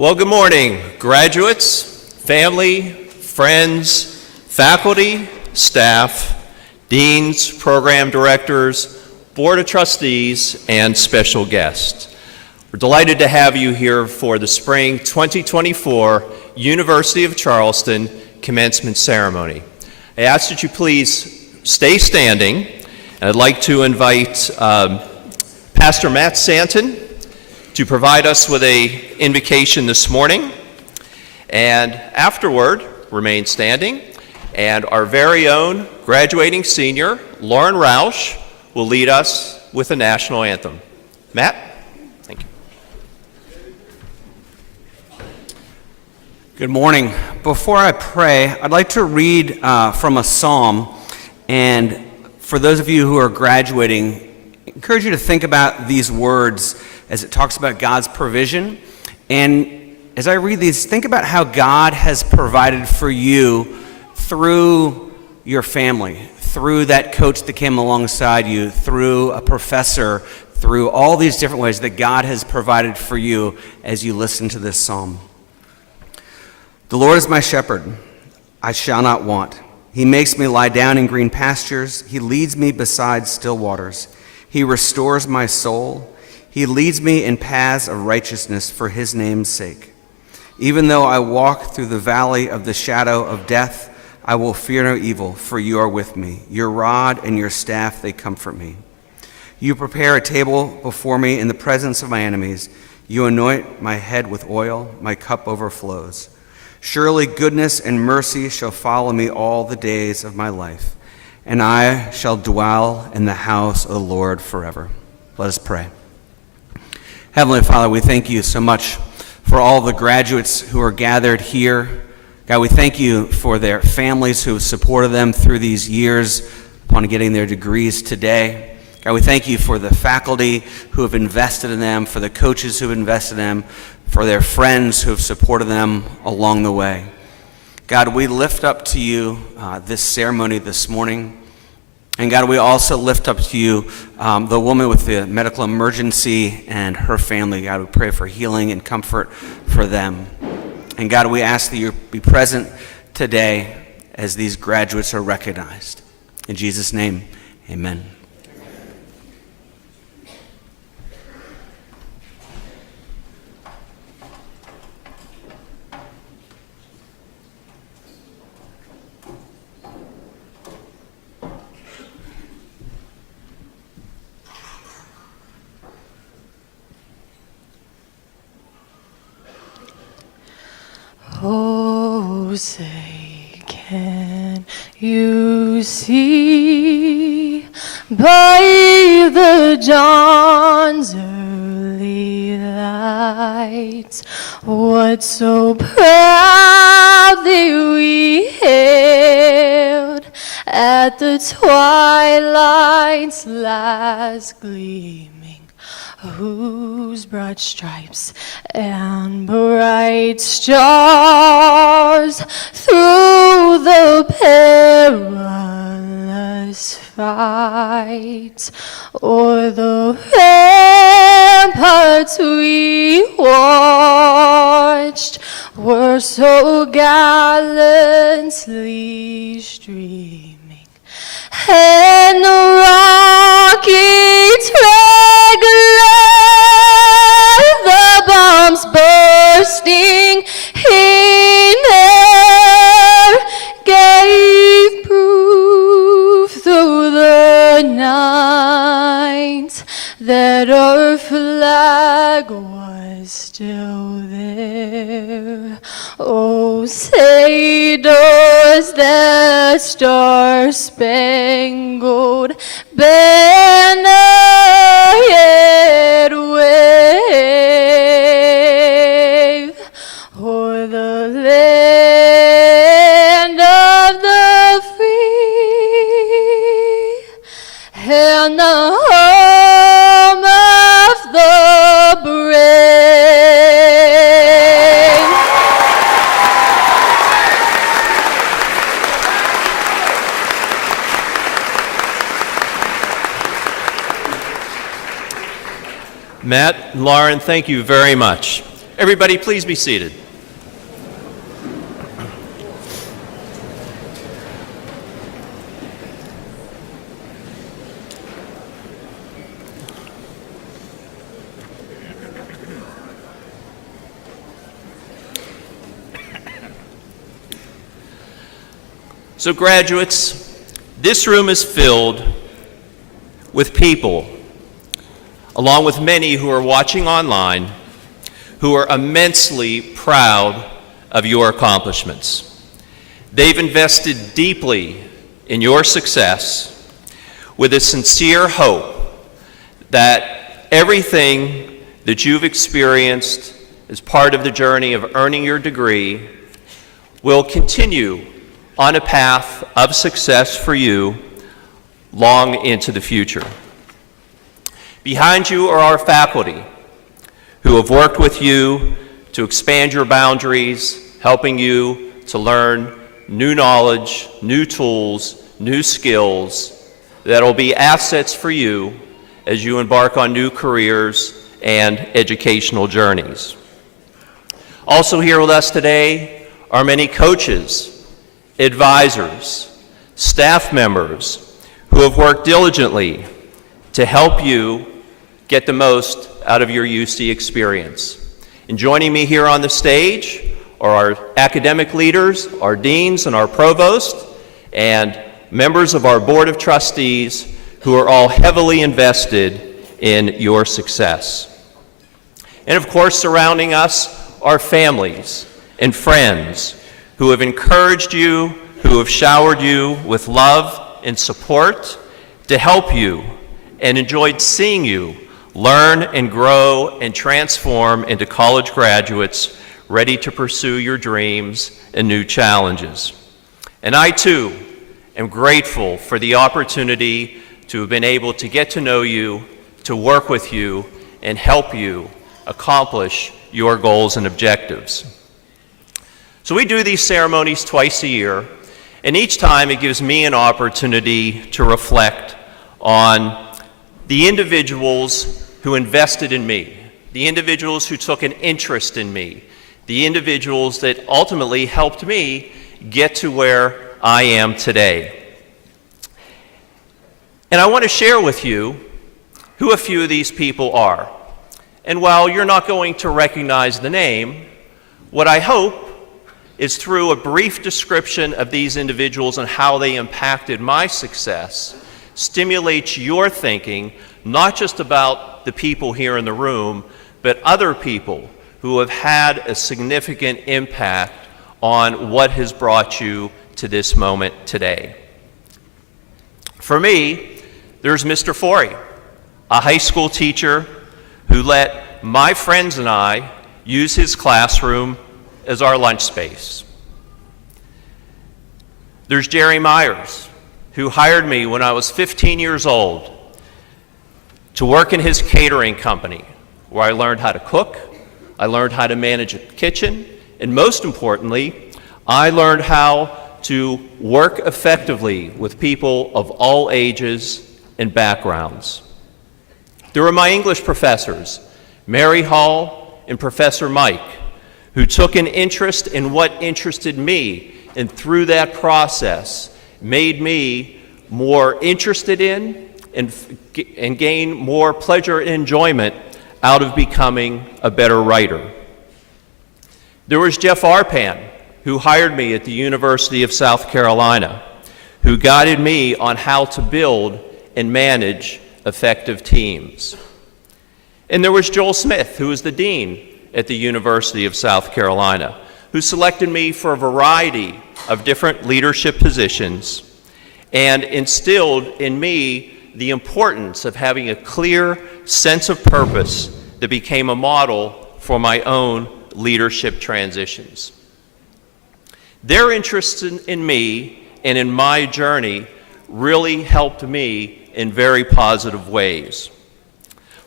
Well, good morning, graduates, family, friends, faculty, staff, deans, program directors, board of trustees, and special guests. We're delighted to have you here for the Spring 2024 University of Charleston Commencement Ceremony. I ask that you please stay standing, and I'd like to invite Pastor Matt Santon to provide us with an invocation this morning, and afterward, remain standing, and our very own graduating senior, Lauren Roush, will lead us with the national anthem. Matt? Thank you. Good morning. Before I pray, I'd like to read from a psalm, and for those of you who are graduating, I encourage you to think about these words as it talks about God's provision. And as I read these, think about how God has provided for you through your family, through that coach that came alongside you, through a professor, through all these different ways that God has provided for you as you listen to this psalm. The Lord is my shepherd, I shall not want. He makes me lie down in green pastures. He leads me beside still waters. He restores my soul. He leads me in paths of righteousness for his name's sake. Even though I walk through the valley of the shadow of death, I will fear no evil, for you are with me. Your rod and your staff, they comfort me. You prepare a table before me in the presence of my enemies. You anoint my head with oil, my cup overflows. Surely goodness and mercy shall follow me all the days of my life, and I shall dwell in the house of the Lord forever. Let us pray. Heavenly Father, we thank you so much for all the graduates who are gathered here. God, we thank you for their families who have supported them through these years upon getting their degrees today. God, we thank you for the faculty who have invested in them, for the coaches who have invested in them, for their friends who have supported them along the way. God, we lift up to you this ceremony this morning. And God, we also lift up to you the woman with the medical emergency and her family. God, we pray for healing and comfort for them. And God, we ask that you be present today as these graduates are recognized. In Jesus' name, amen. Oh, say, can you see by the dawn's early light what so proudly we hailed at the twilight's last gleaming, whose broad stripes and bright stars through the perilous fight o'er the ramparts we watched were so gallantly streaming, and the rocky track the bombs bursting in air gave proof through the night that our flag was still there. Oh, say does that star-spangled banner yet wave o'er the land of the free and the home of the brave? Matt, Lauren, thank you very much. Everybody, please be seated. So graduates, this room is filled with people, along with many who are watching online, who are immensely proud of your accomplishments. They've invested deeply in your success with a sincere hope that everything that you've experienced as part of the journey of earning your degree will continue on a path of success for you long into the future. Behind you are our faculty who have worked with you to expand your boundaries, helping you to learn new knowledge, new tools, new skills that will be assets for you as you embark on new careers and educational journeys. Also here with us today are many coaches, advisors, staff members who have worked diligently to help you get the most out of your UC experience. And joining me here on the stage are our academic leaders, our deans and our provost, and members of our board of trustees who are all heavily invested in your success. And of course, surrounding us are families and friends who have encouraged you, who have showered you with love and support to help you and enjoyed seeing you learn and grow and transform into college graduates ready to pursue your dreams and new challenges. And I too am grateful for the opportunity to have been able to get to know you, to work with you, and help you accomplish your goals and objectives. So we do these ceremonies twice a year, and each time it gives me an opportunity to reflect on the individuals who invested in me, the individuals who took an interest in me, the individuals that ultimately helped me get to where I am today. And I want to share with you who a few of these people are. And while you're not going to recognize the name, what I hope is through a brief description of these individuals and how they impacted my success, stimulates your thinking, not just about the people here in the room, but other people who have had a significant impact on what has brought you to this moment today. For me, there's Mr. Forey, a high school teacher who let my friends and I use his classroom as our lunch space. There's Jerry Myers, who hired me when I was 15 years old to work in his catering company, where I learned how to cook, I learned how to manage a kitchen, and most importantly, I learned how to work effectively with people of all ages and backgrounds. There were my English professors, Mary Hall and Professor Mike, who took an interest in what interested me, and through that process made me more interested in and gain more pleasure and enjoyment out of becoming a better writer. There was Jeff Arpan, who hired me at the University of South Carolina, who guided me on how to build and manage effective teams. And there was Joel Smith, who was the dean at the University of South Carolina, who selected me for a variety of different leadership positions and instilled in me the importance of having a clear sense of purpose that became a model for my own leadership transitions. Their interest in me and in my journey really helped me in very positive ways.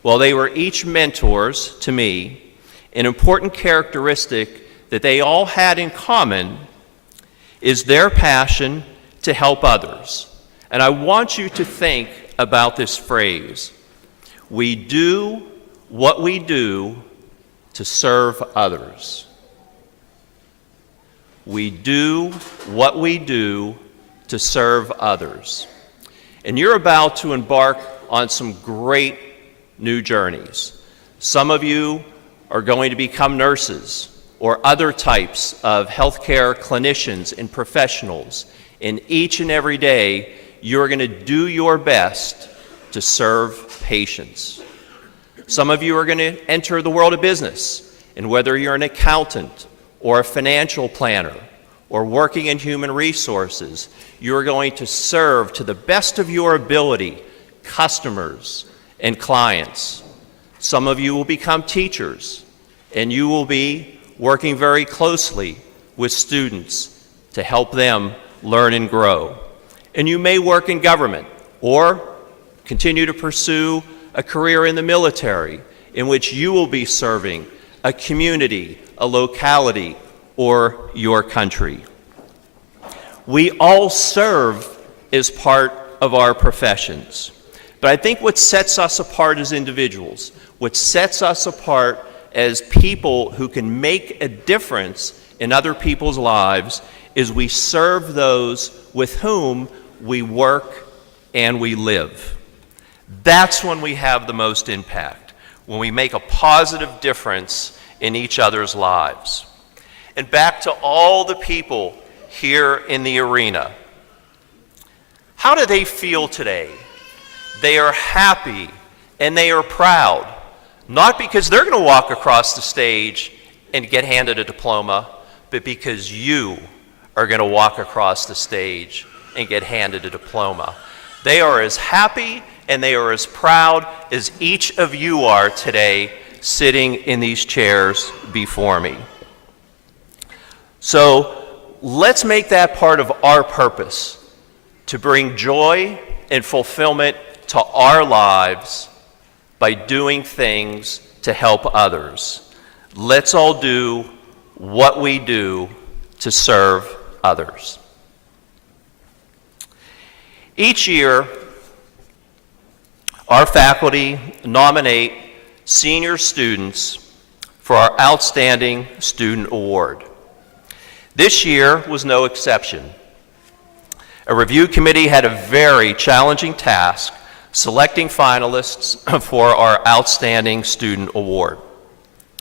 While they were each mentors to me, an important characteristic that they all had in common is their passion to help others. And I want you to think about this phrase: we do what we do to serve others. We do what we do to serve others. And you're about to embark on some great new journeys. Some of you are going to become nurses or other types of healthcare clinicians and professionals. And each and every day, you're going to do your best to serve patients. Some of you are going to enter the world of business, and whether you're an accountant or a financial planner or working in human resources, you're going to serve to the best of your ability customers and clients. Some of you will become teachers, and you will be working very closely with students to help them learn and grow. And you may work in government or continue to pursue a career in the military in which you will be serving a community, a locality, or your country. We all serve as part of our professions. But I think what sets us apart as individuals, what sets us apart as people who can make a difference in other people's lives, is we serve those with whom we work and we live. That's when we have the most impact, when we make a positive difference in each other's lives. And back to all the people here in the arena. How do they feel today? They are happy and they are proud, not because they're going to walk across the stage and get handed a diploma, but because you are going to walk across the stage and get handed a diploma. They are as happy and they are as proud as each of you are today sitting in these chairs before me. So let's make that part of our purpose, to bring joy and fulfillment to our lives by doing things to help others. Let's all do what we do to serve others. Each year, our faculty nominate senior students for our Outstanding Student Award. This year was no exception. A review committee had a very challenging task selecting finalists for our Outstanding Student Award.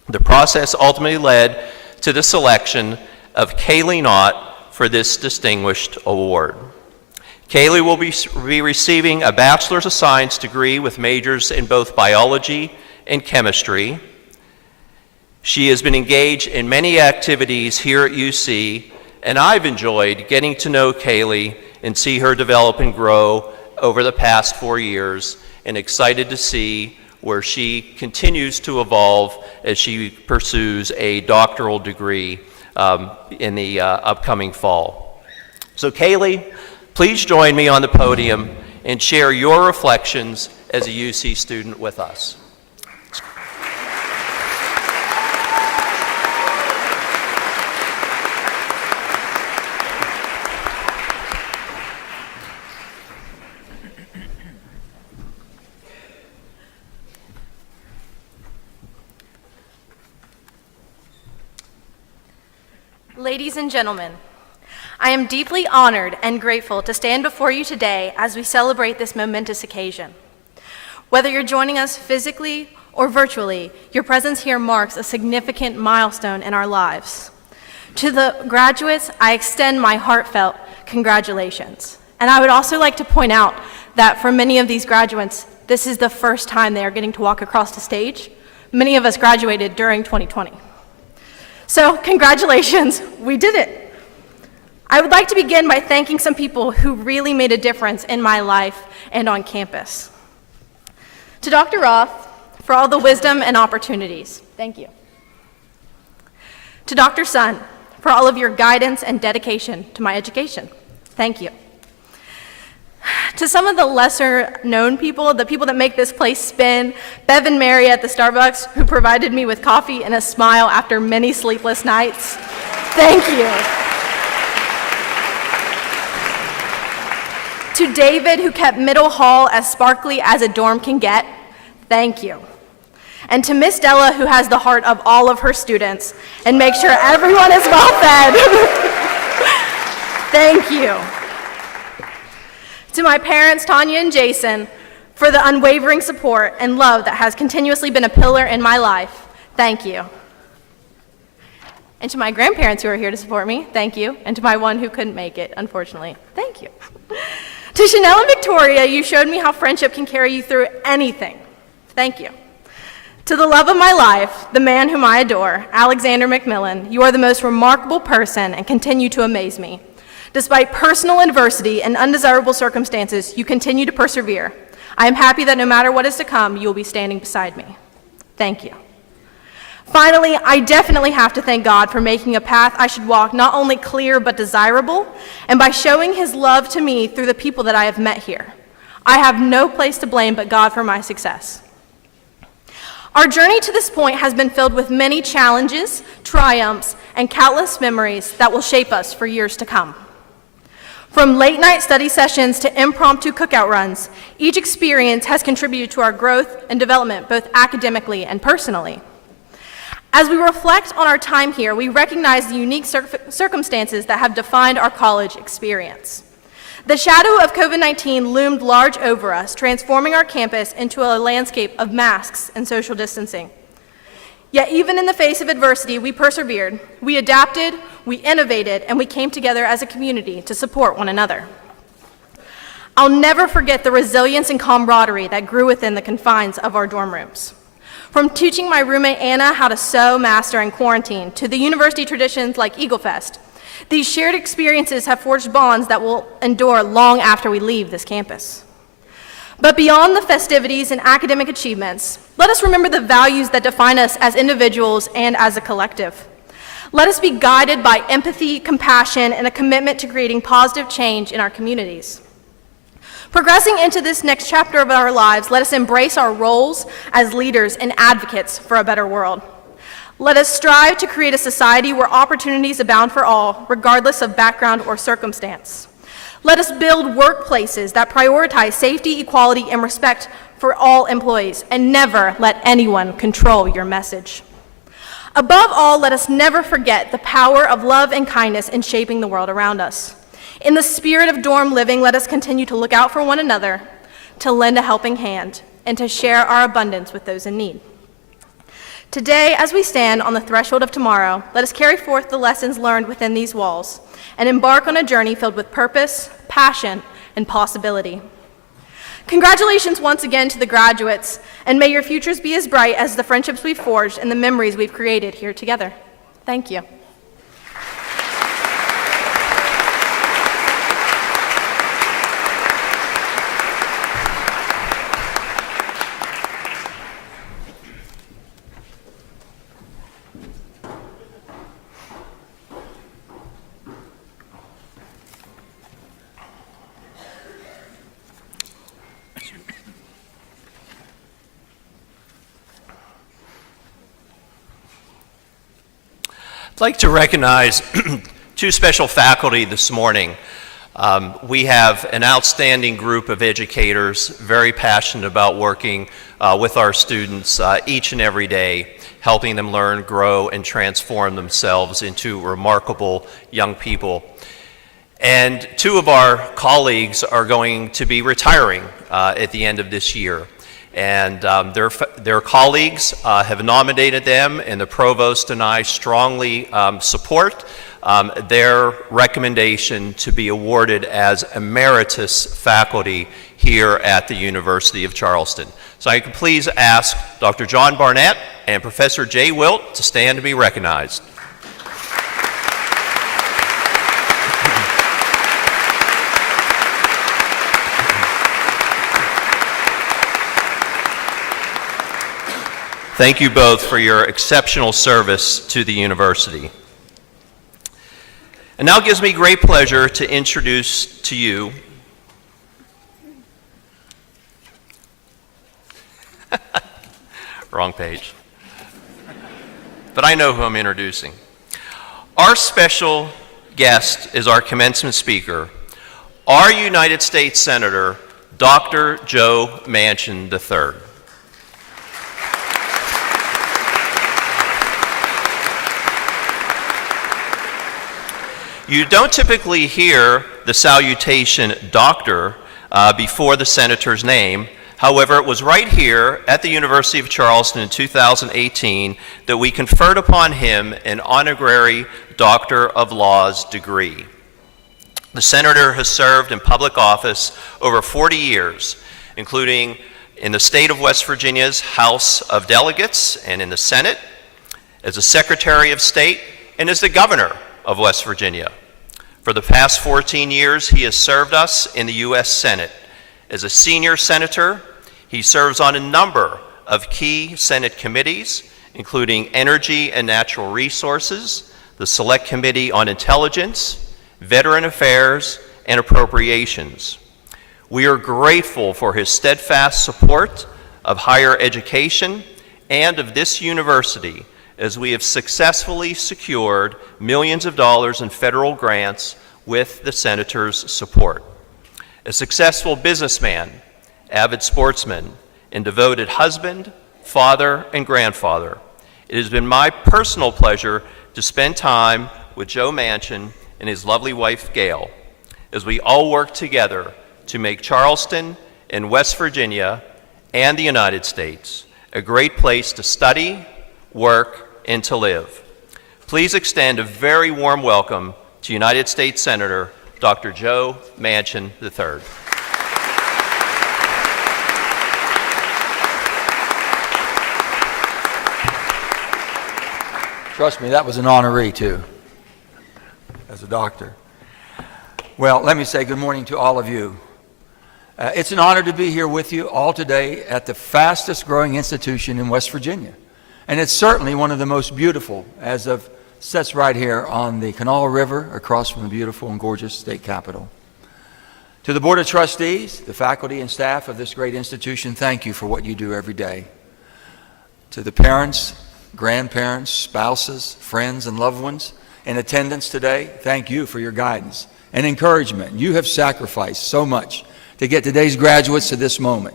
The process ultimately led to the selection of Kaylee Knott for this distinguished award. Kaylee will be receiving a Bachelor's of Science degree with majors in both biology and chemistry. She has been engaged in many activities here at UC, and I've enjoyed getting to know Kaylee and see her develop and grow over the past 4 years, and excited to see where she continues to evolve as she pursues a doctoral degree in the upcoming fall. So Kaylee, please join me on the podium and share your reflections as a UC student with us. Ladies and gentlemen, I am deeply honored and grateful to stand before you today as we celebrate this momentous occasion. Whether you're joining us physically or virtually, your presence here marks a significant milestone in our lives. To the graduates, I extend my heartfelt congratulations. And I would also like to point out that for many of these graduates, this is the first time they are getting to walk across the stage. Many of us graduated during 2020. So congratulations, we did it. I would like to begin by thanking some people who really made a difference in my life and on campus. To Dr. Roth, for all the wisdom and opportunities, thank you. To Dr. Sun, for all of your guidance and dedication to my education, thank you. To some of the lesser known people, the people that make this place spin, Bev and Mary at the Starbucks, who provided me with coffee and a smile after many sleepless nights, thank you. To David, who kept Middle Hall as sparkly as a dorm can get, thank you. and to Miss Della, who has the heart of all of her students and makes sure everyone is well fed. Thank you. To my parents, Tanya and Jason, for the unwavering support and love that has continuously been a pillar in my life, thank you. And to my grandparents who are here to support me, thank you. And to my one who couldn't make it, unfortunately, thank you. To Chanel and Victoria, you showed me how friendship can carry you through anything. Thank you. To the love of my life, the man whom I adore, Alexander McMillan, you are the most remarkable person and continue to amaze me. Despite personal adversity and undesirable circumstances, you continue to persevere. I am happy that no matter what is to come, you will be standing beside me. Thank you. Finally, I definitely have to thank God for making a path I should walk not only clear but desirable, and by showing his love to me through the people that I have met here. I have no place to blame but God for my success. Our journey to this point has been filled with many challenges, triumphs, and countless memories that will shape us for years to come. From late-night study sessions to impromptu cookout runs, each experience has contributed to our growth and development both academically and personally. As we reflect on our time here, we recognize the unique circumstances that have defined our college experience. The shadow of COVID-19 loomed large over us, transforming our campus into a landscape of masks and social distancing. Yet even in the face of adversity, we persevered, we adapted, we innovated, and we came together as a community to support one another. I'll never forget the resilience and camaraderie that grew within the confines of our dorm rooms. From teaching my roommate Anna how to sew, master, and quarantine, to the university traditions like Eagle Fest, these shared experiences have forged bonds that will endure long after we leave this campus. But beyond the festivities and academic achievements, let us remember the values that define us as individuals and as a collective. Let us be guided by empathy, compassion, and a commitment to creating positive change in our communities. Progressing into this next chapter of our lives, let us embrace our roles as leaders and advocates for a better world. Let us strive to create a society where opportunities abound for all, regardless of background or circumstance. Let us build workplaces that prioritize safety, equality, and respect for all employees, and never let anyone control your message. Above all, let us never forget the power of love and kindness in shaping the world around us. In the spirit of dorm living, let us continue to look out for one another, to lend a helping hand, and to share our abundance with those in need. Today, as we stand on the threshold of tomorrow, let us carry forth the lessons learned within these walls and embark on a journey filled with purpose, passion, and possibility. Congratulations once again to the graduates, and may your futures be as bright as the friendships we've forged and the memories we've created here together. Thank you. I'd like to recognize two special faculty this morning. We have an outstanding group of educators, very passionate about working with our students each and every day, helping them learn, grow, and transform themselves into remarkable young people. And two of our colleagues are going to be retiring at the end of this year. And their colleagues have nominated them, and the provost and I strongly support their recommendation to be awarded as emeritus faculty here at the University of Charleston. So I can please ask Dr. John Barnett and Professor Jay Wilt to stand to be recognized. Thank you both for your exceptional service to the university. And now it gives me great pleasure to introduce to you wrong page. But I know who I'm introducing. Our special guest is our commencement speaker, our United States Senator, Dr. Joe Manchin III. You don't typically hear the salutation doctor before the senator's name. However, it was right here at the University of Charleston in 2018 that we conferred upon him an honorary Doctor of Laws degree. The senator has served in public office over 40 years, including in the state of West Virginia's House of Delegates and in the Senate, as a Secretary of State, and as the Governor of West Virginia. For the past 14 years, he has served us in the U.S. Senate. As a senior senator, he serves on a number of key Senate committees, including Energy and Natural Resources, the Select Committee on Intelligence, Veteran Affairs, and Appropriations. We are grateful for his steadfast support of higher education and of this university, as we have successfully secured millions of dollars in federal grants with the senator's support. A successful businessman, avid sportsman, and devoted husband, father, and grandfather, it has been my personal pleasure to spend time with Joe Manchin and his lovely wife, Gail, as we all work together to make Charleston and West Virginia and the United States a great place to study, work, and to live. Please extend a very warm welcome to United States Senator Dr. Joe Manchin III. Trust me, that was an honoree too, as a doctor. Well, let me say good morning to all of you. It's an honor to be here with you all today at the fastest growing institution in West Virginia. And it's certainly one of the most beautiful, as of sits right here on the Kanawha River across from the beautiful and gorgeous state capitol. To the Board of Trustees, the faculty and staff of this great institution, thank you for what you do every day. To the parents, grandparents, spouses, friends, and loved ones in attendance today, thank you for your guidance and encouragement. You have sacrificed so much to get today's graduates to this moment.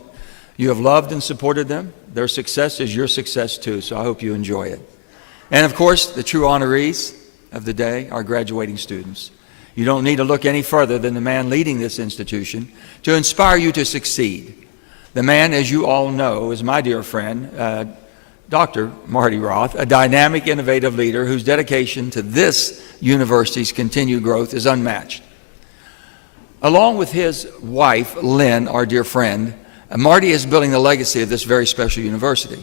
You have loved and supported them. Their success is your success too, so I hope you enjoy it. And of course, the true honorees of the day are graduating students. You don't need to look any further than the man leading this institution to inspire you to succeed. The man, as you all know, is my dear friend, Dr. Marty Roth, a dynamic, innovative leader whose dedication to this university's continued growth is unmatched. Along with his wife, Lynn, our dear friend, Marty is building the legacy of this very special university.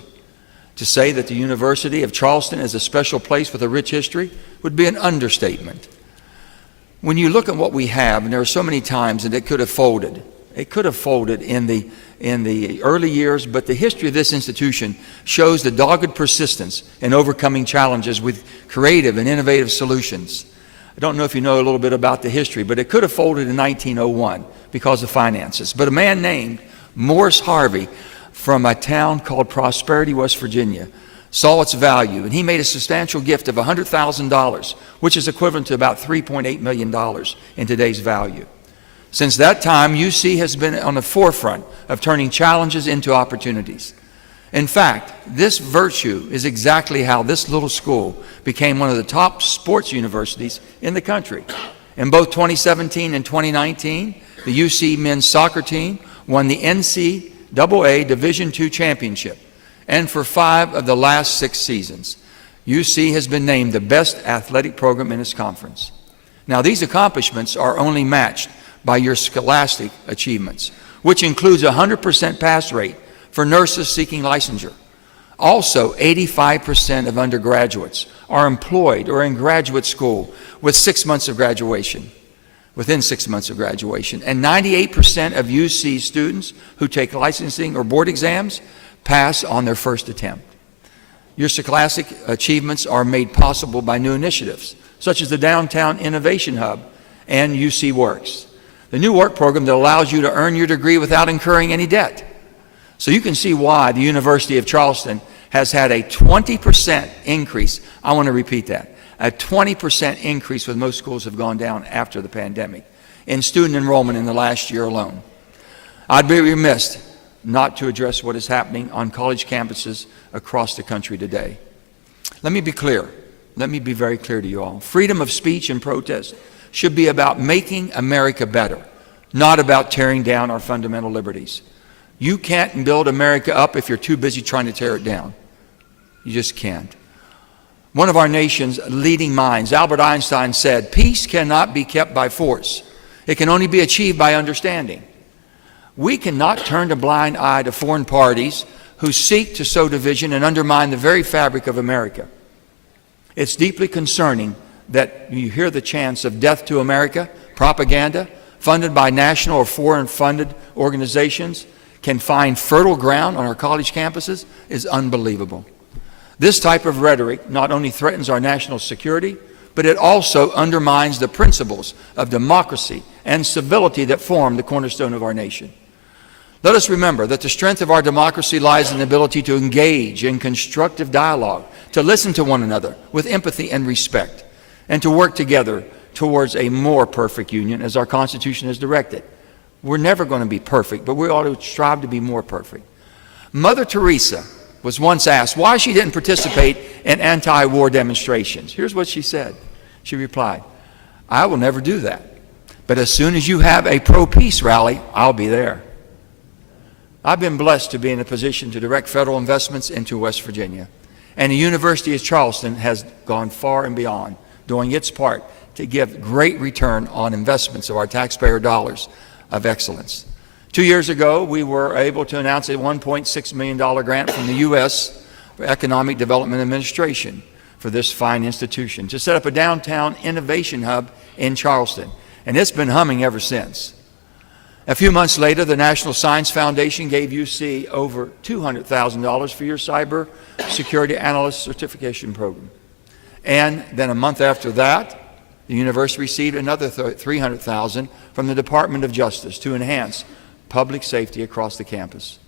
To say that the University of Charleston is a special place with a rich history would be an understatement. When you look at what we have, and there are so many times that it could have folded. It could have folded in the early years, but the history of this institution shows the dogged persistence in overcoming challenges with creative and innovative solutions. I don't know if you know a little bit about the history, but it could have folded in 1901 because of finances. But a man named Morris Harvey from a town called Prosperity, West Virginia, saw its value, and he made a substantial gift of $100,000, which is equivalent to about $3.8 million in today's value. Since that time, UC has been on the forefront of turning challenges into opportunities. In fact, this virtue is exactly how this little school became one of the top sports universities in the country. In both 2017 and 2019, the UC men's soccer team won the NCAA Division II championship. And for 5 of the last 6 seasons, UC has been named the best athletic program in its conference. Now, these accomplishments are only matched by your scholastic achievements, which includes a 100% pass rate for nurses seeking licensure. Also, 85% of undergraduates are employed or in graduate school with 6 months of graduation, within 6 months of graduation. And 98% of UC students who take licensing or board exams pass on their first attempt. Your scholastic achievements are made possible by new initiatives, such as the Downtown Innovation Hub and UC Works, the new work program that allows you to earn your degree without incurring any debt. So you can see why the University of Charleston has had a 20% increase. I want to repeat that. A 20% increase, with most schools have gone down after the pandemic, in student enrollment in the last year alone. I'd be remiss not to address what is happening on college campuses across the country today. Let me be clear. Let me be very clear to you all. Freedom of speech and protest should be about making America better, not about tearing down our fundamental liberties. You can't build America up if you're too busy trying to tear it down. You just can't. One of our nation's leading minds, Albert Einstein, said, "Peace cannot be kept by force. It can only be achieved by understanding." We cannot turn a blind eye to foreign parties who seek to sow division and undermine the very fabric of America. It's deeply concerning that you hear the chants of death to America, propaganda, funded by national or foreign-funded organizations, can find fertile ground on our college campuses is unbelievable. This type of rhetoric not only threatens our national security, but it also undermines the principles of democracy and civility that form the cornerstone of our nation. Let us remember that the strength of our democracy lies in the ability to engage in constructive dialogue, to listen to one another with empathy and respect, and to work together towards a more perfect union as our Constitution has directed. We're never going to be perfect, but we ought to strive to be more perfect. Mother Teresa was once asked why she didn't participate in anti-war demonstrations. Here's what she said. She replied, "I will never do that. But as soon as you have a pro-peace rally, I'll be there." I've been blessed to be in a position to direct federal investments into West Virginia. And the University of Charleston has gone far and beyond, doing its part to give great return on investments of our taxpayer dollars of excellence. 2 years ago, we were able to announce a $1.6 million grant from the U.S. Economic Development Administration for this fine institution to set up a downtown innovation hub in Charleston. And it's been humming ever since. A few months later, the National Science Foundation gave UC over $200,000 for your cyber security analyst certification program. And then a month after that, the university received another $300,000 from the Department of Justice to enhance public safety across the campus.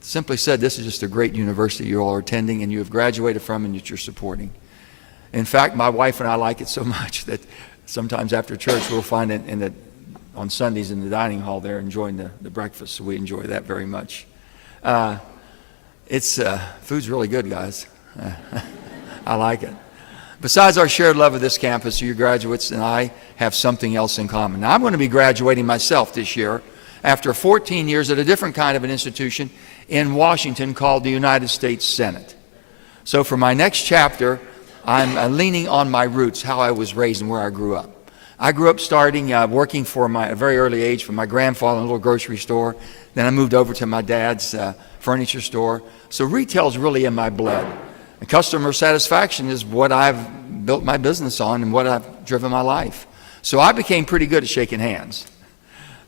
Simply said, this is just a great university you all are attending and you have graduated from and that you're supporting. In fact, my wife and I like it so much that sometimes after church we'll find it on Sundays in the dining hall there enjoying the breakfast, so we enjoy that very much. Food's really good, guys. I like it. Besides our shared love of this campus, you graduates and I have something else in common. Now, I'm going to be graduating myself this year after 14 years at a different kind of an institution in Washington called the United States Senate. So for my next chapter, I'm leaning on my roots, how I was raised and where I grew up. I grew up working for a very early age for my grandfather in a little grocery store. Then I moved over to my dad's furniture store. So retail's really in my blood. And customer satisfaction is what I've built my business on and what I've driven my life. So I became pretty good at shaking hands.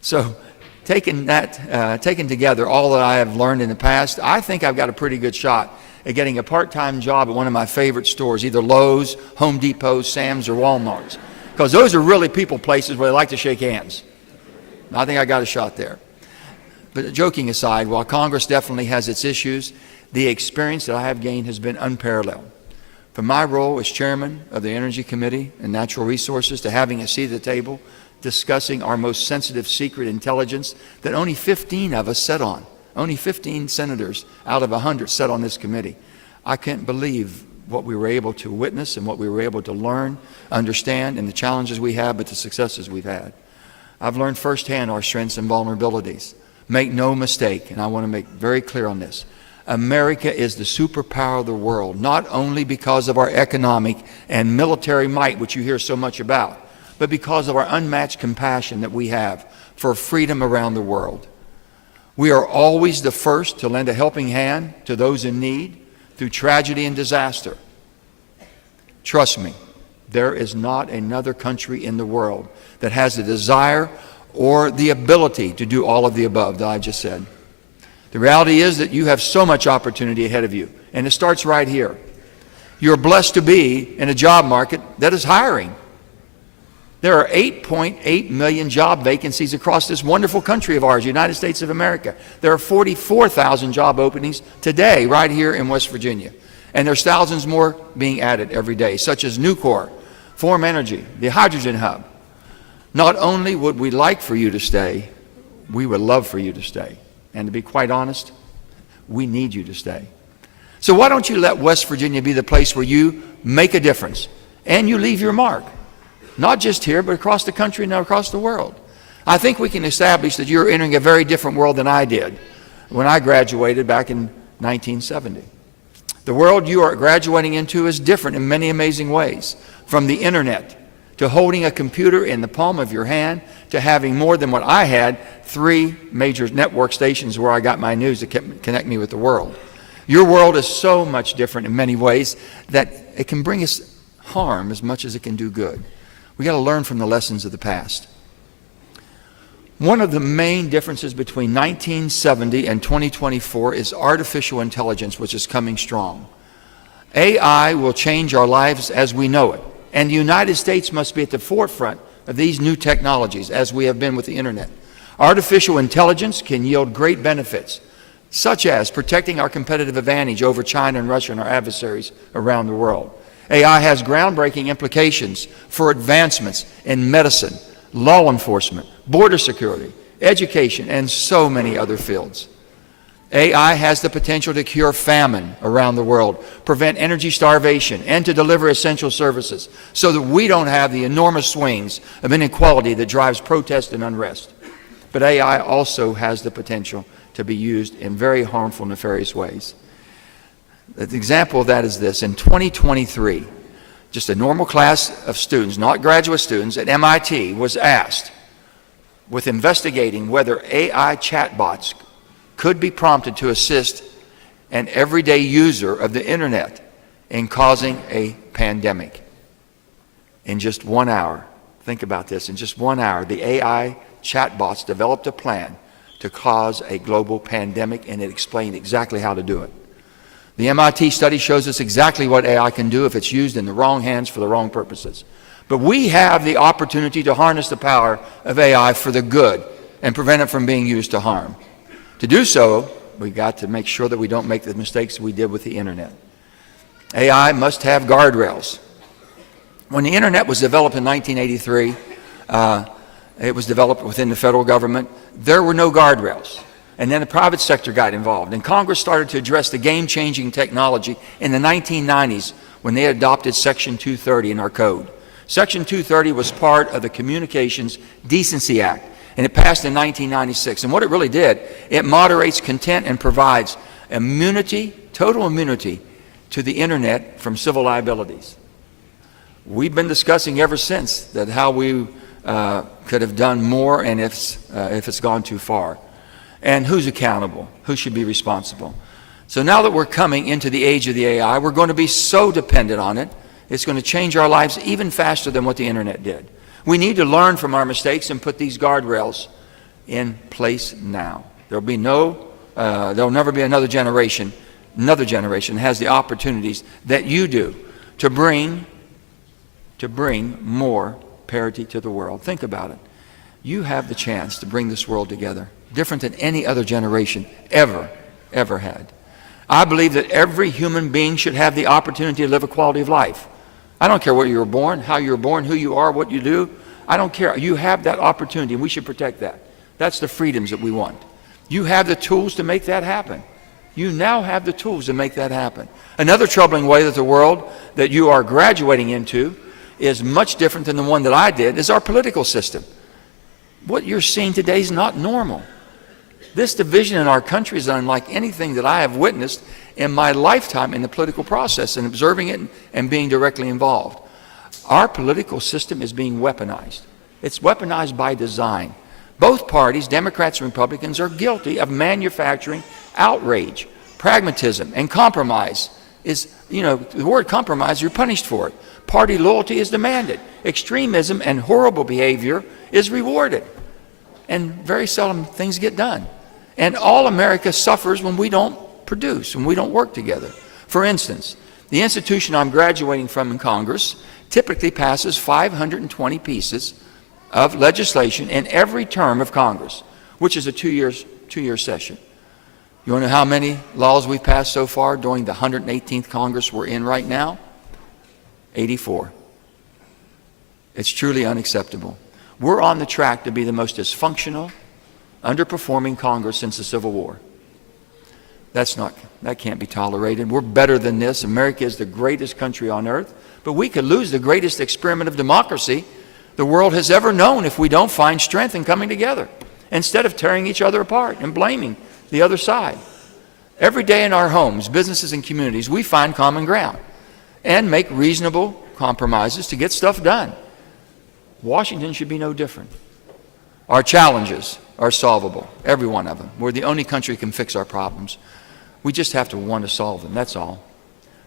So taking together all that I have learned in the past, I think I've got a pretty good shot at getting a part-time job at one of my favorite stores, either Lowe's, Home Depot, Sam's, or Walmart's. Because those are really people places where they like to shake hands. I think I got a shot there. But joking aside, while Congress definitely has its issues, the experience that I have gained has been unparalleled. From my role as chairman of the Energy Committee and Natural Resources to having a seat at the table discussing our most sensitive secret intelligence that only 15 of us sat on. Only 15 senators out of 100 sat on this committee. I can't believe what we were able to witness and what we were able to learn, understand, and the challenges we have, but the successes we've had. I've learned firsthand our strengths and vulnerabilities. Make no mistake, and I want to make very clear on this, America is the superpower of the world, not only because of our economic and military might, which you hear so much about, but because of our unmatched compassion that we have for freedom around the world. We are always the first to lend a helping hand to those in need through tragedy and disaster. Trust me, there is not another country in the world that has the desire or the ability to do all of the above that I just said. The reality is that you have so much opportunity ahead of you, and it starts right here. You're blessed to be in a job market that is hiring. There are 8.8 million job vacancies across this wonderful country of ours, the United States of America. There are 44,000 job openings today right here in West Virginia. And there's thousands more being added every day, such as Nucor, Form Energy, the Hydrogen Hub. Not only would we like for you to stay, we would love for you to stay. And to be quite honest, we need you to stay. So why don't you let West Virginia be the place where you make a difference and you leave your mark? not just here, but across the country and across the world. I think we can establish that you're entering a very different world than I did when I graduated back in 1970. The world you are graduating into is different in many amazing ways, from the internet to holding a computer in the palm of your hand to having more than what I had, 3 major network stations where I got my news to connect me with the world. Your world is so much different in many ways that it can bring us harm as much as it can do good. We got to learn from the lessons of the past. One of the main differences between 1970 and 2024 is artificial intelligence, which is coming strong. AI will change our lives as we know it, and the United States must be at the forefront of these new technologies, as we have been with the internet. Artificial intelligence can yield great benefits, such as protecting our competitive advantage over China and Russia and our adversaries around the world. AI has groundbreaking implications for advancements in medicine, law enforcement, border security, education, and so many other fields. AI has the potential to cure famine around the world, prevent energy starvation, and to deliver essential services so that we don't have the enormous swings of inequality that drives protest and unrest. But AI also has the potential to be used in very harmful, nefarious ways. The example of that is this. In 2023, just a normal class of students, not graduate students, at MIT was asked with investigating whether AI chatbots could be prompted to assist an everyday user of the internet in causing a pandemic. In just 1 hour, think about this, in just 1 hour, the AI chatbots developed a plan to cause a global pandemic, and it explained exactly how to do it. The MIT study shows us exactly what AI can do if it's used in the wrong hands for the wrong purposes. But we have the opportunity to harness the power of AI for the good and prevent it from being used to harm. To do so, we've got to make sure that we don't make the mistakes we did with the internet. AI must have guardrails. When the internet was developed in 1983, it was developed within the federal government. There were no guardrails. And then the private sector got involved. And Congress started to address the game-changing technology in the 1990s when they adopted Section 230 in our code. Section 230 was part of the Communications Decency Act, and it passed in 1996. And what it really did, it moderates content and provides immunity, total immunity, to the internet from civil liabilities. We've been discussing ever since that how we could have done more and if it's gone too far. And who's accountable? Who should be responsible? So now that we're coming into the age of the AI, we're going to be so dependent on it, it's going to change our lives even faster than what the internet did. We need to learn from our mistakes and put these guardrails in place now. There'll never be another generation has the opportunities that you do to bring more parity to the world. Think about it. You have the chance to bring this world together, different than any other generation ever had. I believe that every human being should have the opportunity to live a quality of life. I don't care where you were born, how you were born, who you are, what you do. I don't care. You have that opportunity, and we should protect that. That's the freedoms that we want. You have the tools to make that happen. You now have the tools to make that happen. Another troubling way that the world that you are graduating into is much different than the one that I did, is our political system. What you're seeing today is not normal. This division in our country is unlike anything that I have witnessed in my lifetime in the political process and observing it and being directly involved. Our political system is being weaponized. It's weaponized by design. Both parties, Democrats and Republicans, are guilty of manufacturing outrage, pragmatism, and compromise. The word compromise, you're punished for it. Party loyalty is demanded. Extremism and horrible behavior is rewarded. And very seldom things get done. And all America suffers when we don't produce, when we don't work together. For instance, the institution I'm graduating from in Congress typically passes 520 pieces of legislation in every term of Congress, which is a two-year session. You want to know how many laws we've passed so far during the 118th Congress we're in right now? 84. It's truly unacceptable. We're on the track to be the most dysfunctional, underperforming Congress since the Civil War. That can't be tolerated. We're better than this. America is the greatest country on earth, but we could lose the greatest experiment of democracy the world has ever known if we don't find strength in coming together instead of tearing each other apart and blaming the other side. Every day in our homes, businesses, and communities, we find common ground and make reasonable compromises to get stuff done. Washington should be no different. Our challenges are solvable, every one of them. We're the only country that can fix our problems. We just have to want to solve them, that's all.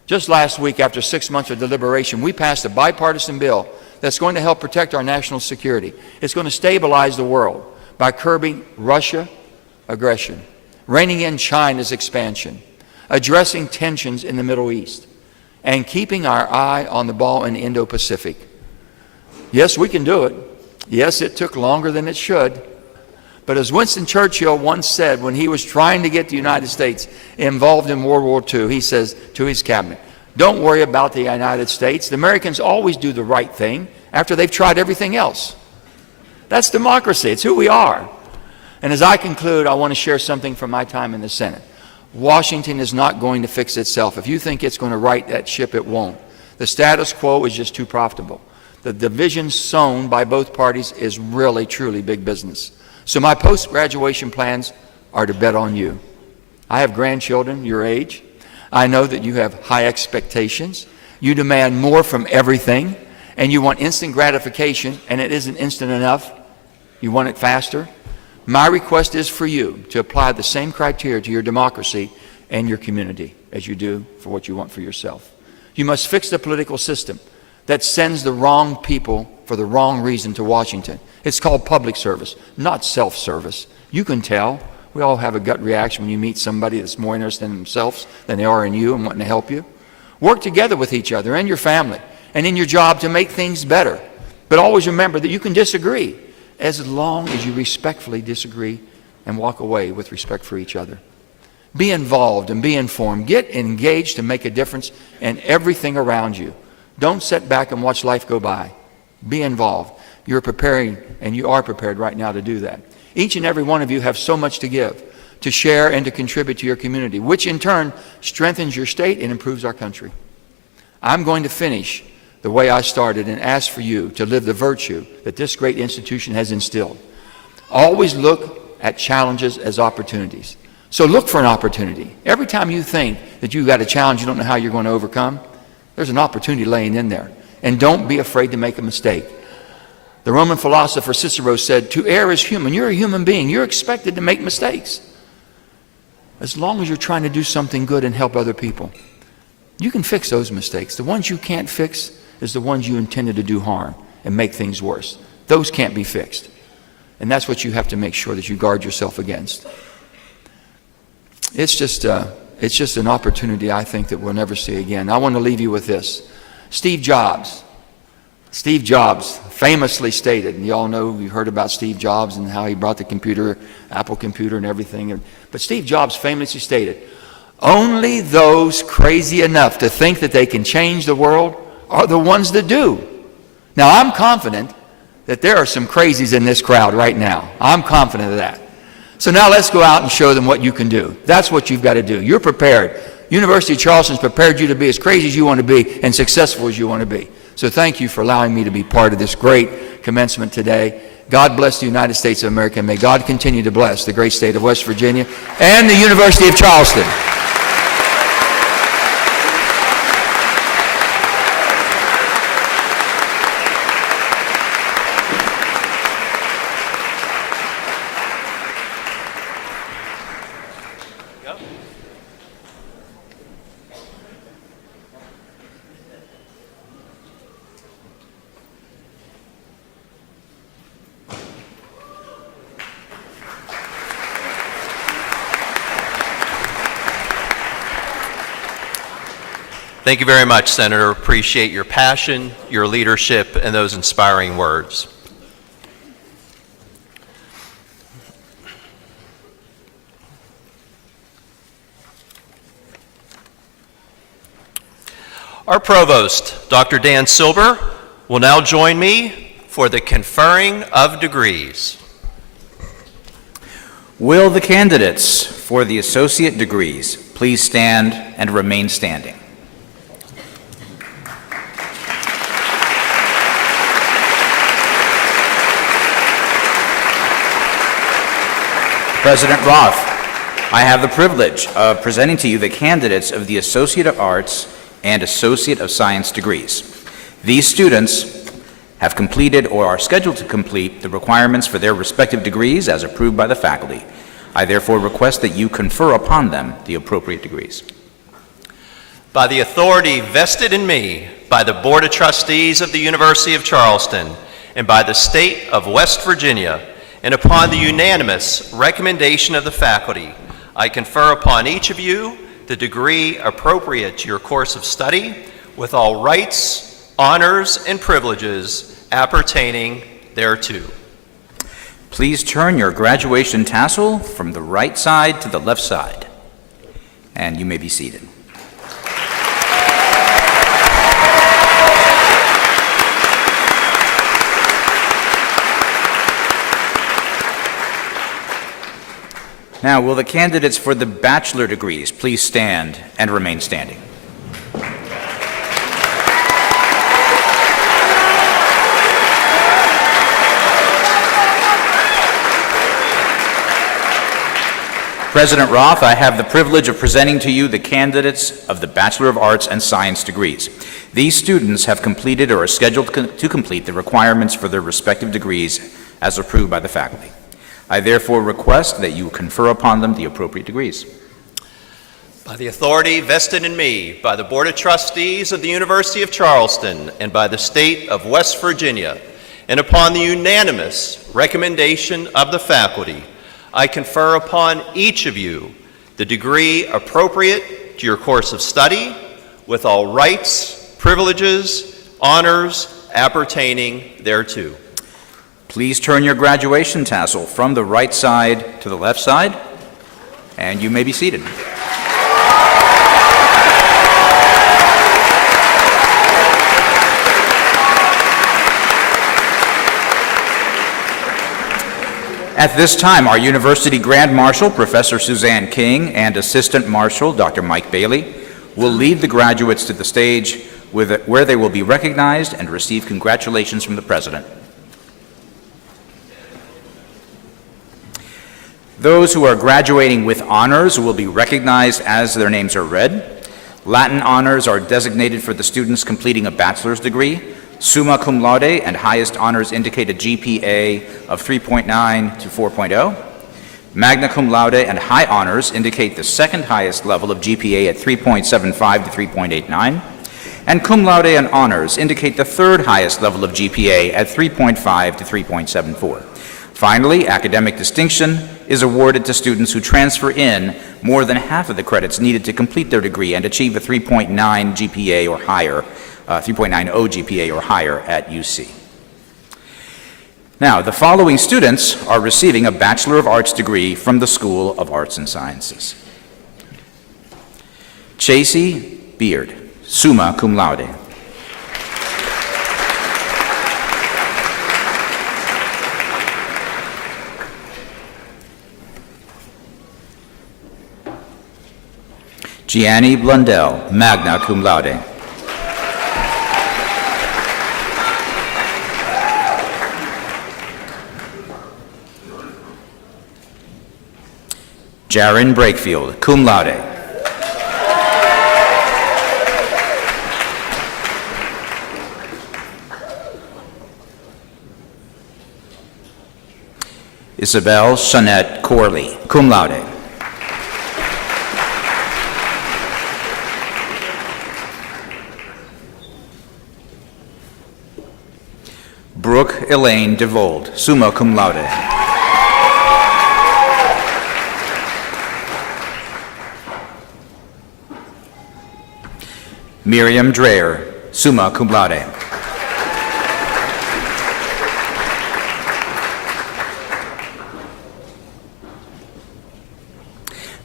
Just last week, after 6 months of deliberation, we passed a bipartisan bill that's going to help protect our national security. It's going to stabilize the world by curbing Russia aggression, reining in China's expansion, addressing tensions in the Middle East, and keeping our eye on the ball in the Indo-Pacific. Yes, we can do it. Yes, it took longer than it should. But as Winston Churchill once said when he was trying to get the United States involved in World War II, he says to his cabinet, "Don't worry about the United States. The Americans always do the right thing after they've tried everything else." That's democracy. It's who we are. And as I conclude, I want to share something from my time in the Senate. Washington is not going to fix itself. If you think it's going to right that ship, it won't. The status quo is just too profitable. The division sown by both parties is really, truly big business. So my post-graduation plans are to bet on you. I have grandchildren your age. I know that you have high expectations. You demand more from everything, and you want instant gratification, and it isn't instant enough. You want it faster. My request is for you to apply the same criteria to your democracy and your community as you do for what you want for yourself. You must fix the political system that sends the wrong people for the wrong reason to Washington. It's called public service, not self-service. You can tell. We all have a gut reaction when you meet somebody that's more interested in themselves than they are in you and wanting to help you. Work together with each other and your family and in your job to make things better. But always remember that you can disagree as long as you respectfully disagree and walk away with respect for each other. Be involved and be informed. Get engaged to make a difference in everything around you. Don't sit back and watch life go by. Be involved. You're preparing, and you are prepared right now to do that. Each and every one of you have so much to give, to share, and to contribute to your community, which in turn strengthens your state and improves our country. I'm going to finish the way I started and ask for you to live the virtue that this great institution has instilled. Always look at challenges as opportunities. So look for an opportunity. Every time you think that you've got a challenge you don't know how you're going to overcome, there's an opportunity laying in there. And don't be afraid to make a mistake. The Roman philosopher Cicero said, "To err is human." You're a human being. You're expected to make mistakes. As long as you're trying to do something good and help other people, you can fix those mistakes. The ones you can't fix is the ones you intended to do harm and make things worse. Those can't be fixed. And that's what you have to make sure that you guard yourself against. It's just an opportunity I think that we'll never see again. I want to leave you with this. Steve Jobs famously stated, and you all know, you heard about Steve Jobs and how he brought the computer, Apple computer and everything. But Steve Jobs famously stated, "Only those crazy enough to think that they can change the world are the ones that do." Now, I'm confident that there are some crazies in this crowd right now. I'm confident of that. So now let's go out and show them what you can do. That's what you've got to do. You're prepared. University of Charleston's prepared you to be as crazy as you want to be and successful as you want to be. So thank you for allowing me to be part of this great commencement today. God bless the United States of America, and may God continue to bless the great state of West Virginia and the University of Charleston. Thank you very much, Senator. Appreciate your passion, your leadership, and those inspiring words. Our Provost, Dr. Dan Silber, will now join me for the conferring of degrees. Will the candidates for the associate degrees please stand and remain standing? President Roth, I have the privilege of presenting to you the candidates of the Associate of Arts and Associate of Science degrees. These students have completed or are scheduled to complete the requirements for their respective degrees as approved by the faculty. I therefore request that you confer upon them the appropriate degrees. By the authority vested in me by the Board of Trustees of the University of Charleston and by the State of West Virginia, and upon the unanimous recommendation of the faculty, I confer upon each of you the degree appropriate to your course of study, with all rights, honors, and privileges appertaining thereto. Please turn your graduation tassel from the right side to the left side, and you may be seated. Now, will the candidates for the bachelor degrees please stand and remain standing? President Roth, I have the privilege of presenting to you the candidates of the Bachelor of Arts and Science degrees. These students have completed or are scheduled to complete the requirements for their respective degrees as approved by the faculty. I therefore request that you confer upon them the appropriate degrees. By the authority vested in me by the Board of Trustees of the University of Charleston and by the State of West Virginia, and upon the unanimous recommendation of the faculty, I confer upon each of you the degree appropriate to your course of study, with all rights, privileges, honors appertaining thereto. Please turn your graduation tassel from the right side to the left side, and you may be seated. At this time, our University Grand Marshal, Professor Suzanne King, and Assistant Marshal, Dr. Mike Bailey, will lead the graduates to the stage where they will be recognized and receive congratulations from the President. Those who are graduating with honors will be recognized as their names are read. Latin honors are designated for the students completing a bachelor's degree. Summa cum laude and highest honors indicate a GPA of 3.9 to 4.0. Magna cum laude and high honors indicate the second highest level of GPA at 3.75 to 3.89. And cum laude and honors indicate the third highest level of GPA at 3.5 to 3.74. Finally, academic distinction is awarded to students who transfer in more than half of the credits needed to complete their degree and achieve a 3.9 GPA or higher, 3.90 GPA or higher at UC. Now, the following students are receiving a Bachelor of Arts degree from the School of Arts and Sciences. Chasey Beard, summa cum laude. Gianni Blundell, magna cum laude. Jaron Brakefield, cum laude. Isabel Shanette Corley, cum laude. Brooke Elaine DeVold, summa cum laude. Miriam Dreher, summa cum laude.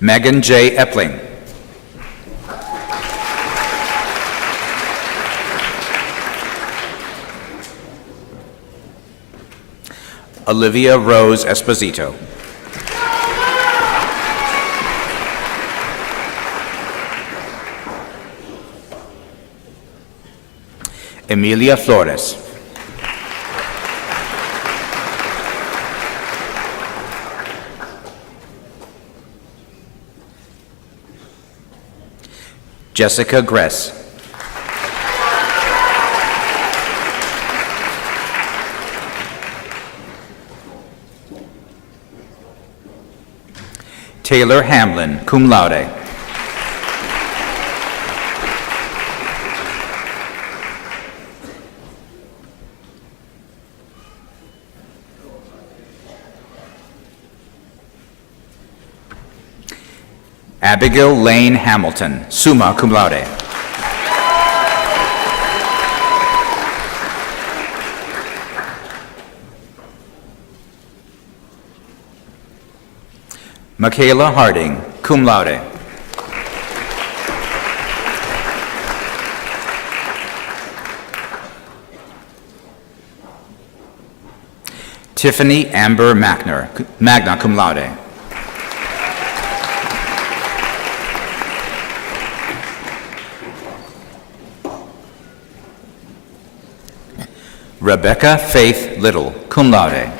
Megan J. Epling. Olivia Rose Esposito. Emilia Flores. Jessica Gress. Taylor Hamlin, cum laude. Abigail Lane Hamilton, summa cum laude. Michaela Harding, cum laude. Tiffany Amber Mackner, magna cum laude. Rebecca Faith Little, cum laude.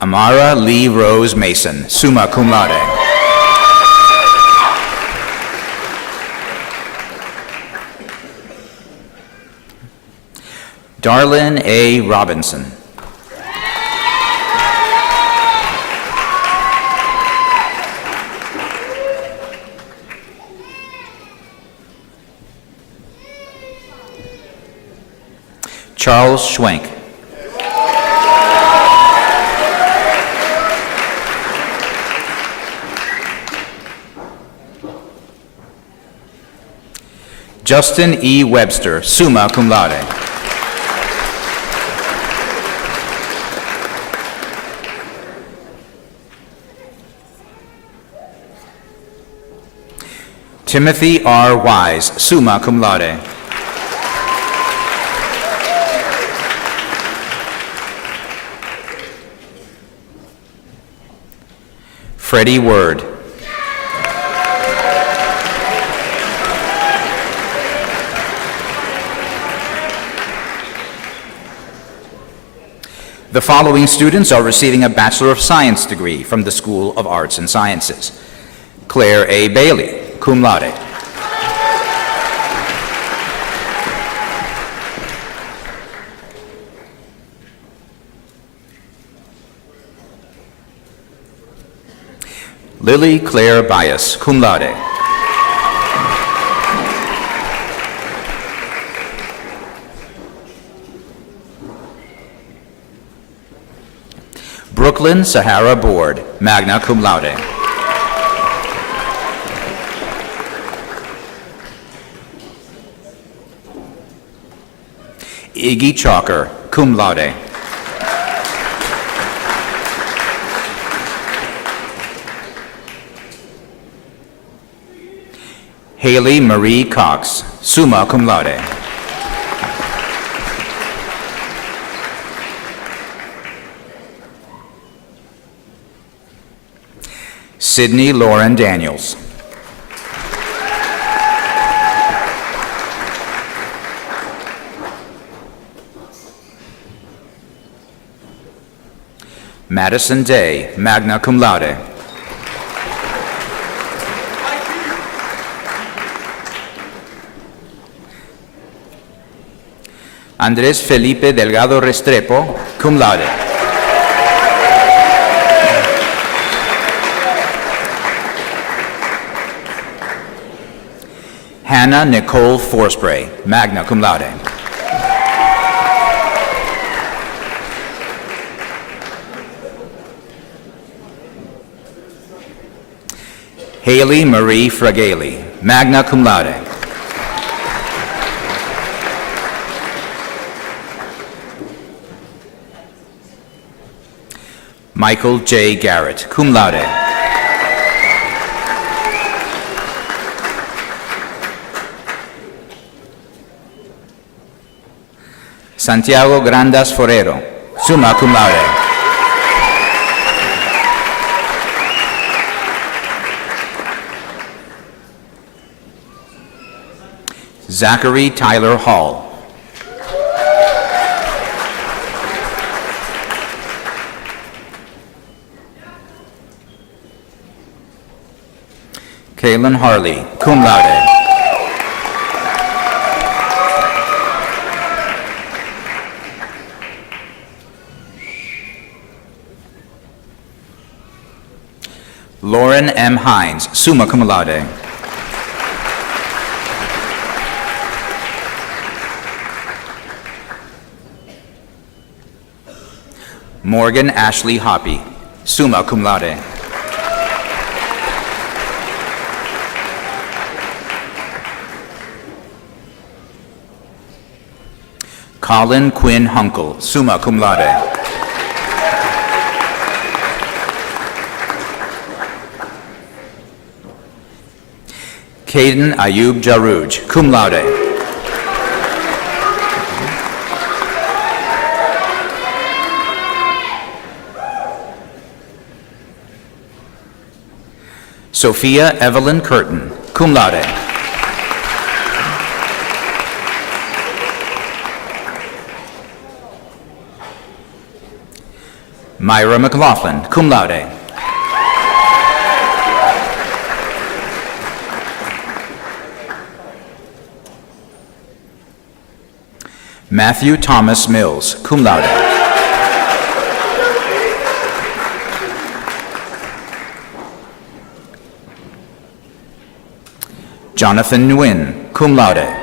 Amara Lee Rose Mason, summa cum laude. Darlene A. Robinson. Charles Schwenk. Justin E. Webster, summa cum laude. Timothy R. Wise, summa cum laude. Freddie Word. The following students are receiving a Bachelor of Science degree from the School of Arts and Sciences. Claire A. Bailey, cum laude. Lily Claire Bias, cum laude. Brooklyn Sahara Board, magna cum laude. Iggy Chalker, cum laude. Haley Marie Cox, summa cum laude. Sydney Lauren Daniels. Madison Day, magna cum laude. Andrés Felipe Delgado Restrepo, cum laude. Hannah Nicole Forspray, magna cum laude. Haley Marie Fragale, magna cum laude. Michael J. Garrett, cum laude. Santiago Grandas Forero, summa cum laude. Zachary Tyler Hall. Kaylin Harley, cum laude. Lauren M. Hines, summa cum laude. Morgan Ashley Hoppy, summa cum laude. Colin Quinn Hunkel, summa cum laude. Caden Ayub Jarouj, cum laude. Sophia Evelyn Curtin, cum laude. Myra McLaughlin, cum laude. Matthew Thomas Mills, cum laude. Jonathan Nguyen, cum laude.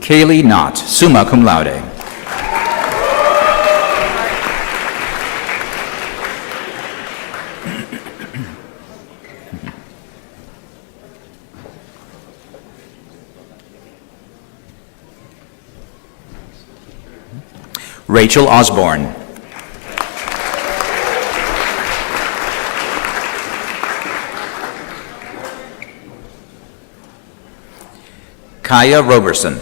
Kaylee Knott, summa cum laude. Rachel Osborne. Kaya Roberson.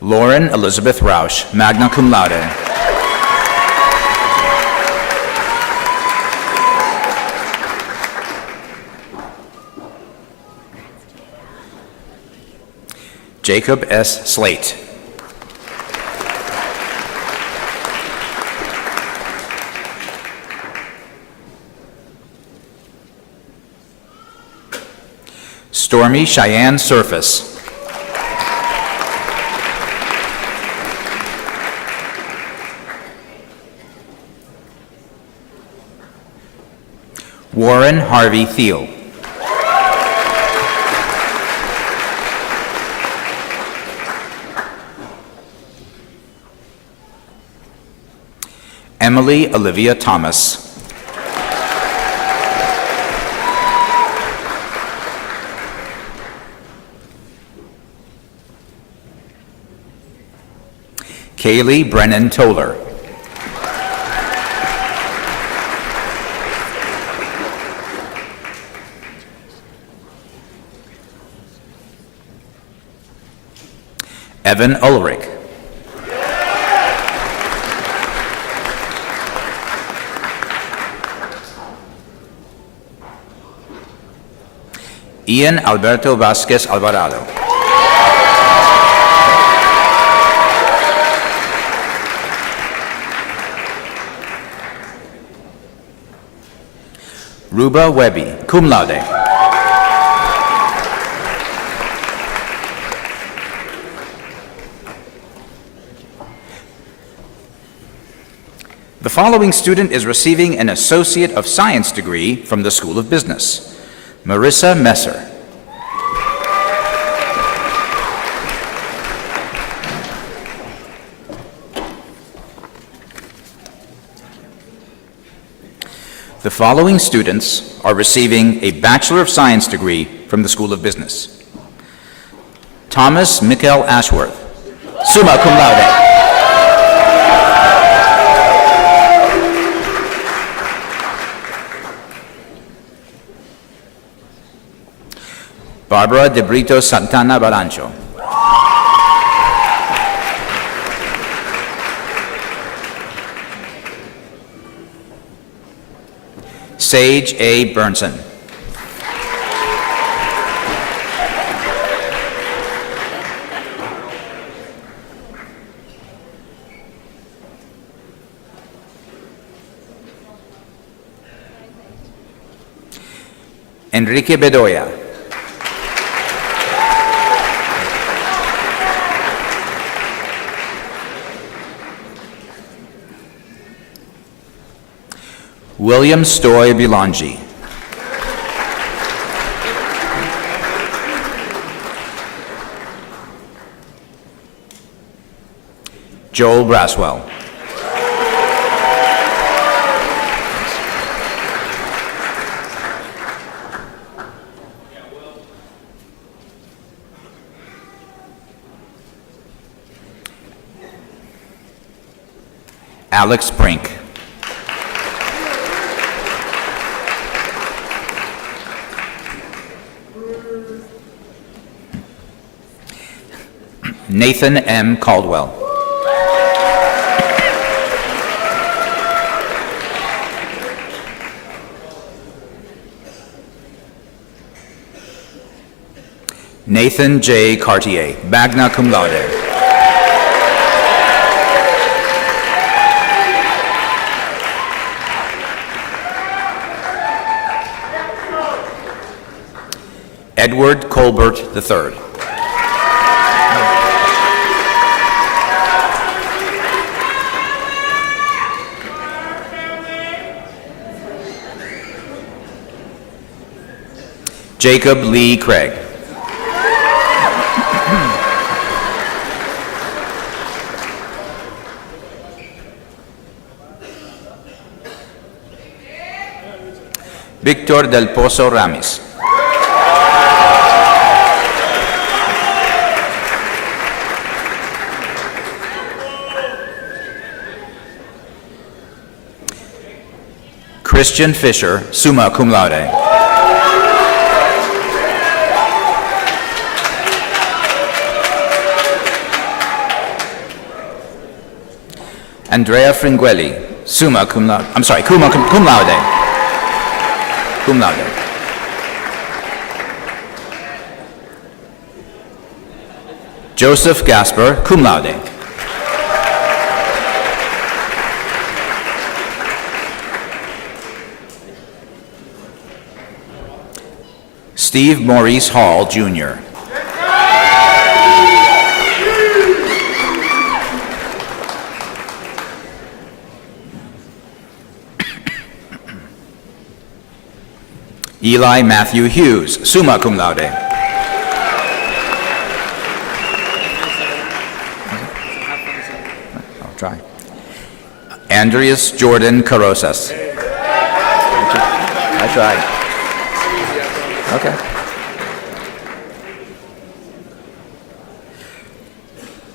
Lauren Elizabeth Rausch, magna cum laude. Jacob S. Slate. Stormy Cheyenne Surface. Warren Harvey Thiel. Emily Olivia Thomas. Kaylee Brennan Toller. Evan Ulrich. Ian Alberto Vasquez Alvarado. Ruba Webby, cum laude. The following student is receiving an Associate of Science degree from the School of Business. Marissa Messer. The following students are receiving a Bachelor of Science degree from the School of Business. Thomas Mikkel Ashworth, summa cum laude. Barbara De Brito Santana Barancho. Sage A. Burnson. Enrique Bedoya. William Stoy Bilangi. Joel Braswell. Alex Brink. Nathan M. Caldwell. Nathan J. Cartier, magna cum laude. Edward Colbert III. Jacob Lee Craig. Victor del Pozo Ramis. Christian Fisher, summa cum laude. Andrea Fringuelli, summa cum laude. I'm sorry, cum laude. Cum laude. Joseph Gasper, cum laude. Steve Maurice Hall, Jr. Eli Matthew Hughes, summa cum laude. I'll try. Andreas Jordan Carosas. I tried. Okay.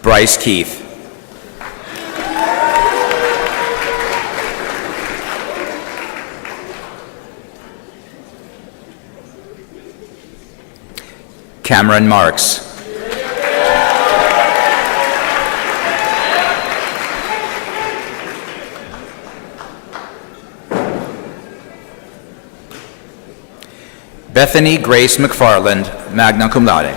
Bryce Keith. Cameron Marks. Bethany Grace McFarland, magna cum laude.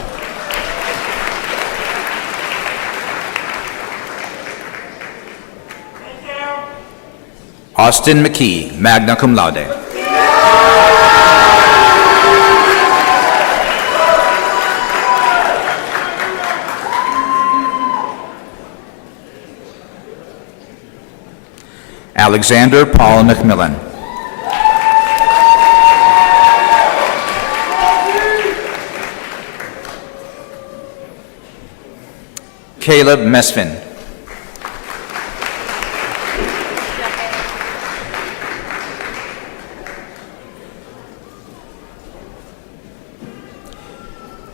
Austin McKee, magna cum laude. Alexander Paul McMillan. Caleb Mesfin.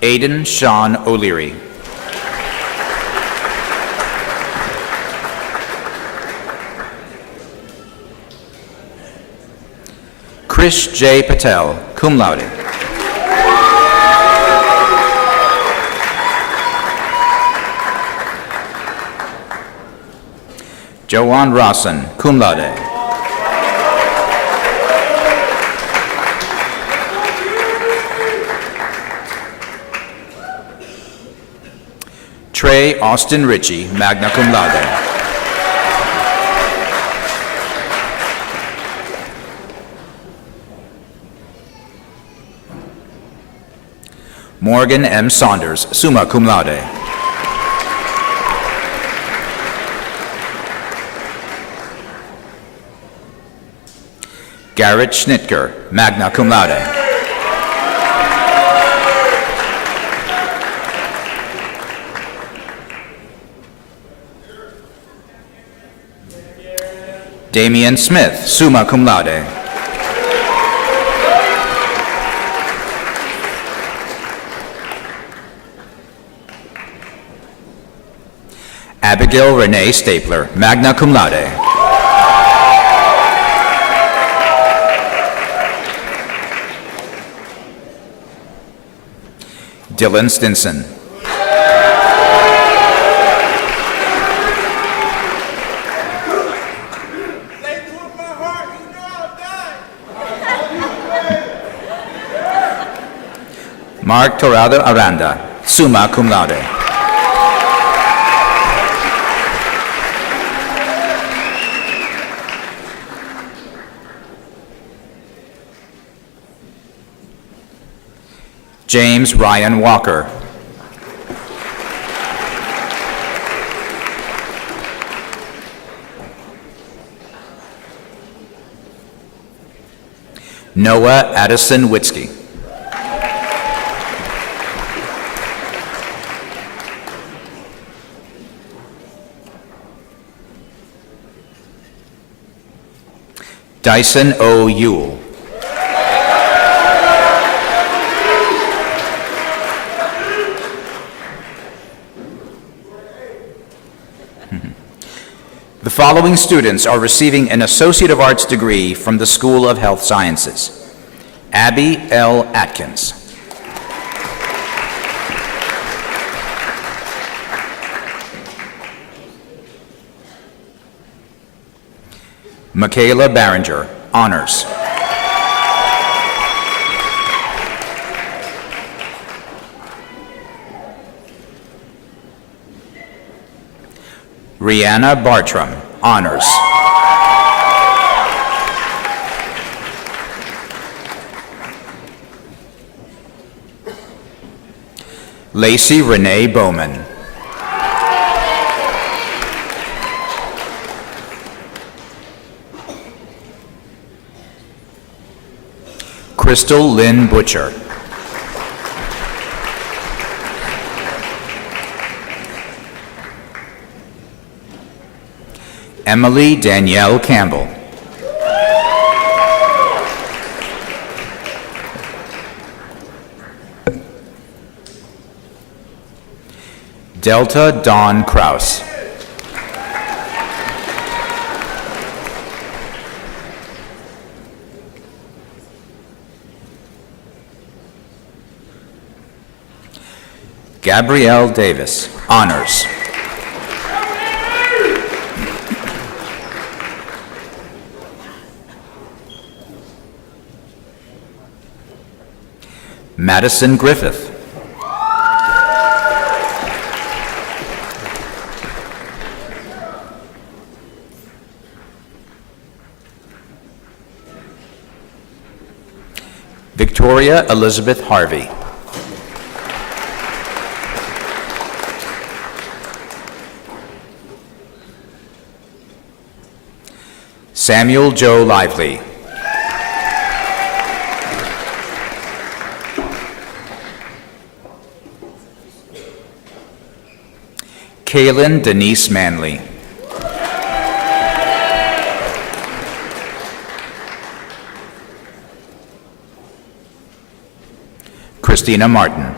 Aiden Sean O'Leary. Chris J. Patel, cum laude. Joanne Rawson, cum laude. Trey Austin Ritchie, magna cum laude. Morgan M. Saunders, summa cum laude. Garrett Schnitker, magna cum laude. Damian Smith, summa cum laude. Abigail Renee Stapler, magna cum laude. Dylan Stinson. Mark Torrado Aranda, summa cum laude. James Ryan Walker. Noah Addison Witzke. Dyson O. Ewell. The following students are receiving an Associate of Arts degree from the School of Health Sciences. Abby L. Atkins. Michaela Barringer, honors. Rihanna Bartram, honors. Lacey Renee Bowman. Crystal Lynn Butcher. Emily Danielle Campbell. Delta Dawn Kraus. Gabrielle Davis, honors. Madison Griffith. Victoria Elizabeth Harvey. Samuel Joe Lively. Kaylin Denise Manley. Christina Martin.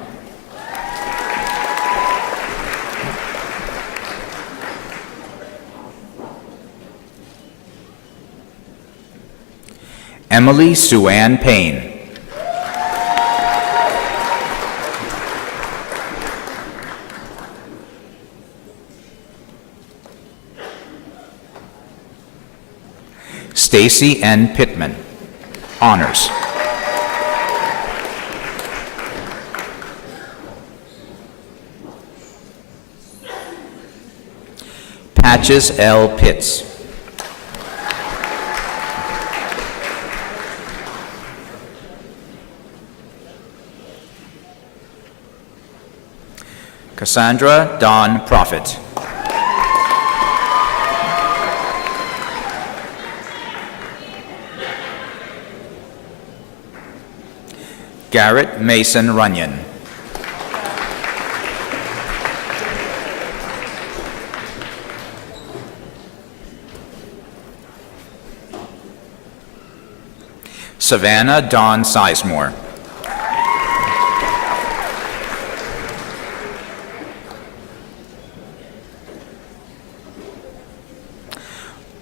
Emily Suann Payne. Stacy N. Pittman, honors. Natchez L. Pitts. Cassandra Dawn Prophet. Garrett Mason Runyon. Savannah Dawn Sizemore.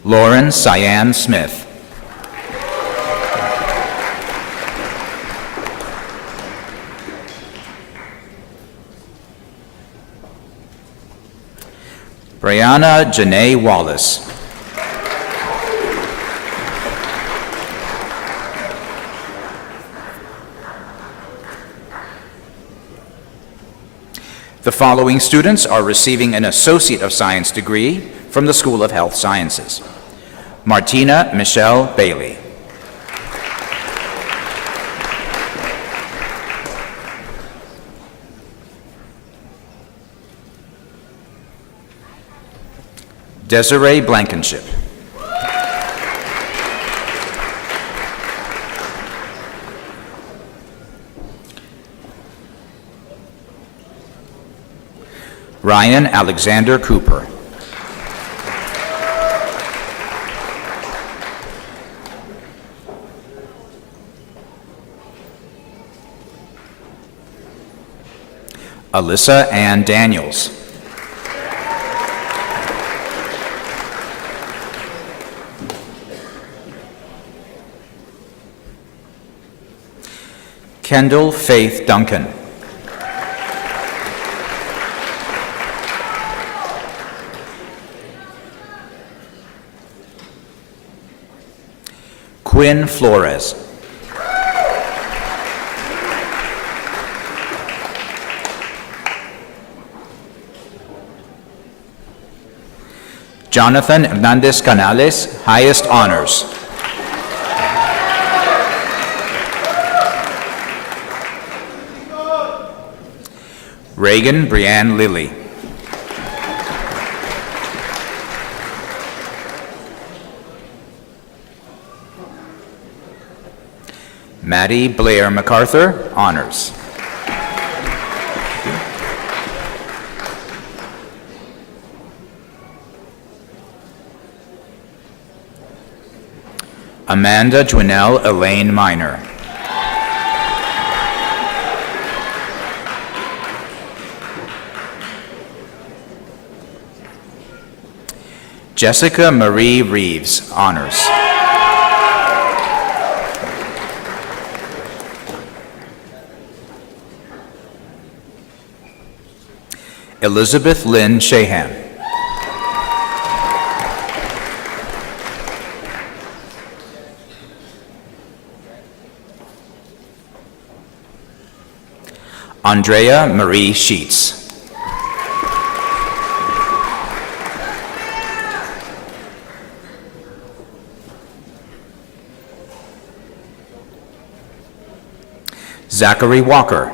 Lauren Cyan Smith. Brianna Janae Wallace. The following students are receiving an Associate of Science degree from the School of Health Sciences. Martina Michelle Bailey. Desiree Blankenship. Ryan Alexander Cooper. Alyssa Ann Daniels. Kendall Faith Duncan. Quinn Flores. Jonathan Hernandez Canales, highest honors. Reagan Brianne Lilly. Maddie Blair MacArthur, honors. Amanda Dwinell Elaine Minor. Jessica Marie Reeves, honors. Elizabeth Lynn Shahan. Andrea Marie Sheets. Zachary Walker.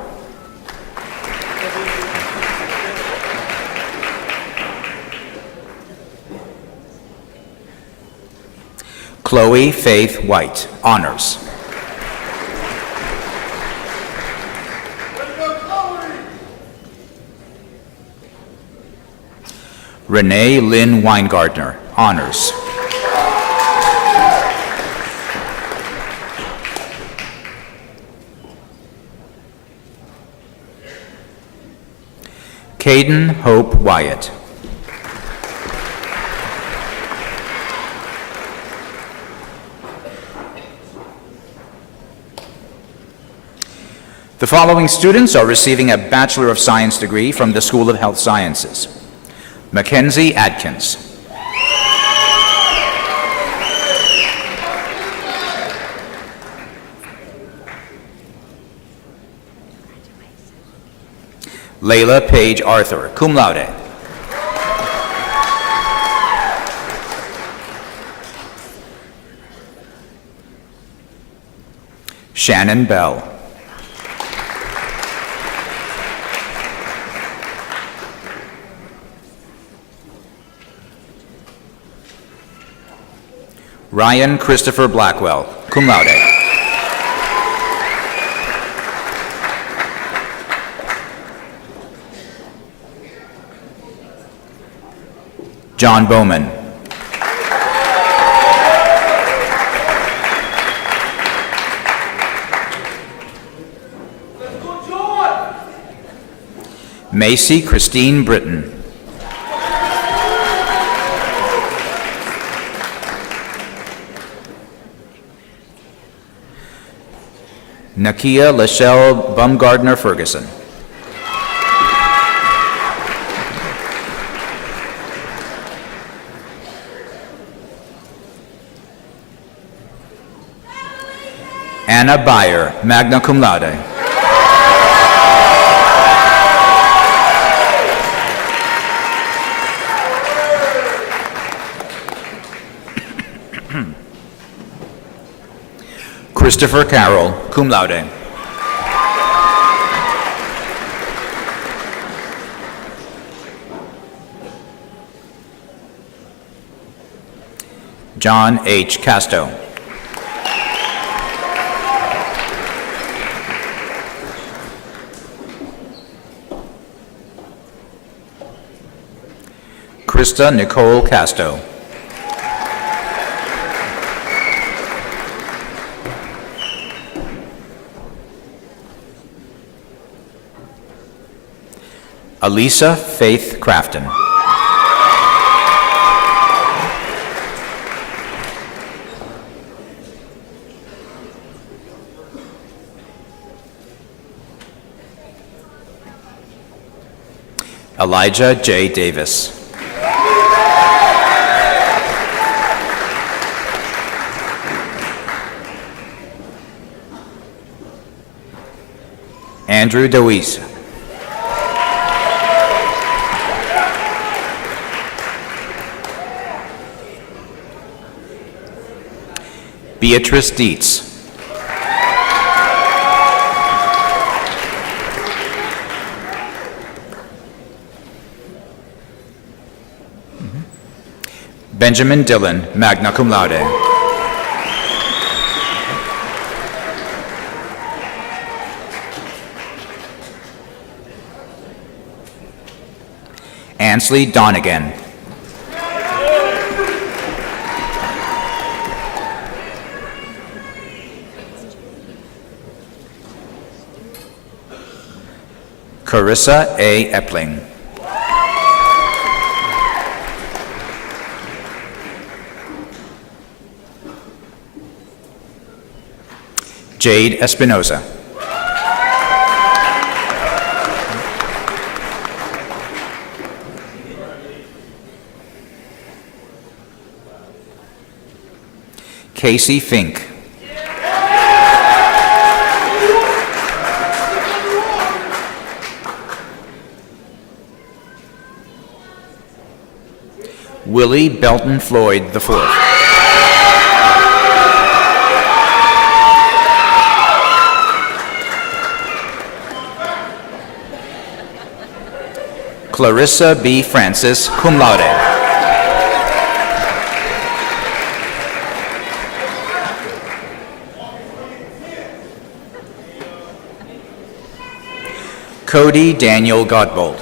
Chloe Faith White, honors. Renee Lynn Weingartner, honors. Caden Hope Wyatt. The following students are receiving a Bachelor of Science degree from the School of Health Sciences. Mackenzie Adkins. Layla Page Arthur, cum laude. Shannon Bell. Ryan Christopher Blackwell, cum laude. John Bowman. Macy Christine Britton. Nakia Lachelle Bumgardner Ferguson. Anna Byer, magna cum laude. Christopher Carroll, cum laude. John H. Casto. Krista Nicole Casto. Alisa Faith Crafton. Elijah J. Davis. Andrew DeWeese. Beatrice Dietz. Benjamin Dillon, magna cum laude. Ansley Donegan. Carissa A. Epling. Jade Espinoza. Casey Fink. Willie Belton Floyd IV. Clarissa B. Francis, cum laude. Cody Daniel Godbold.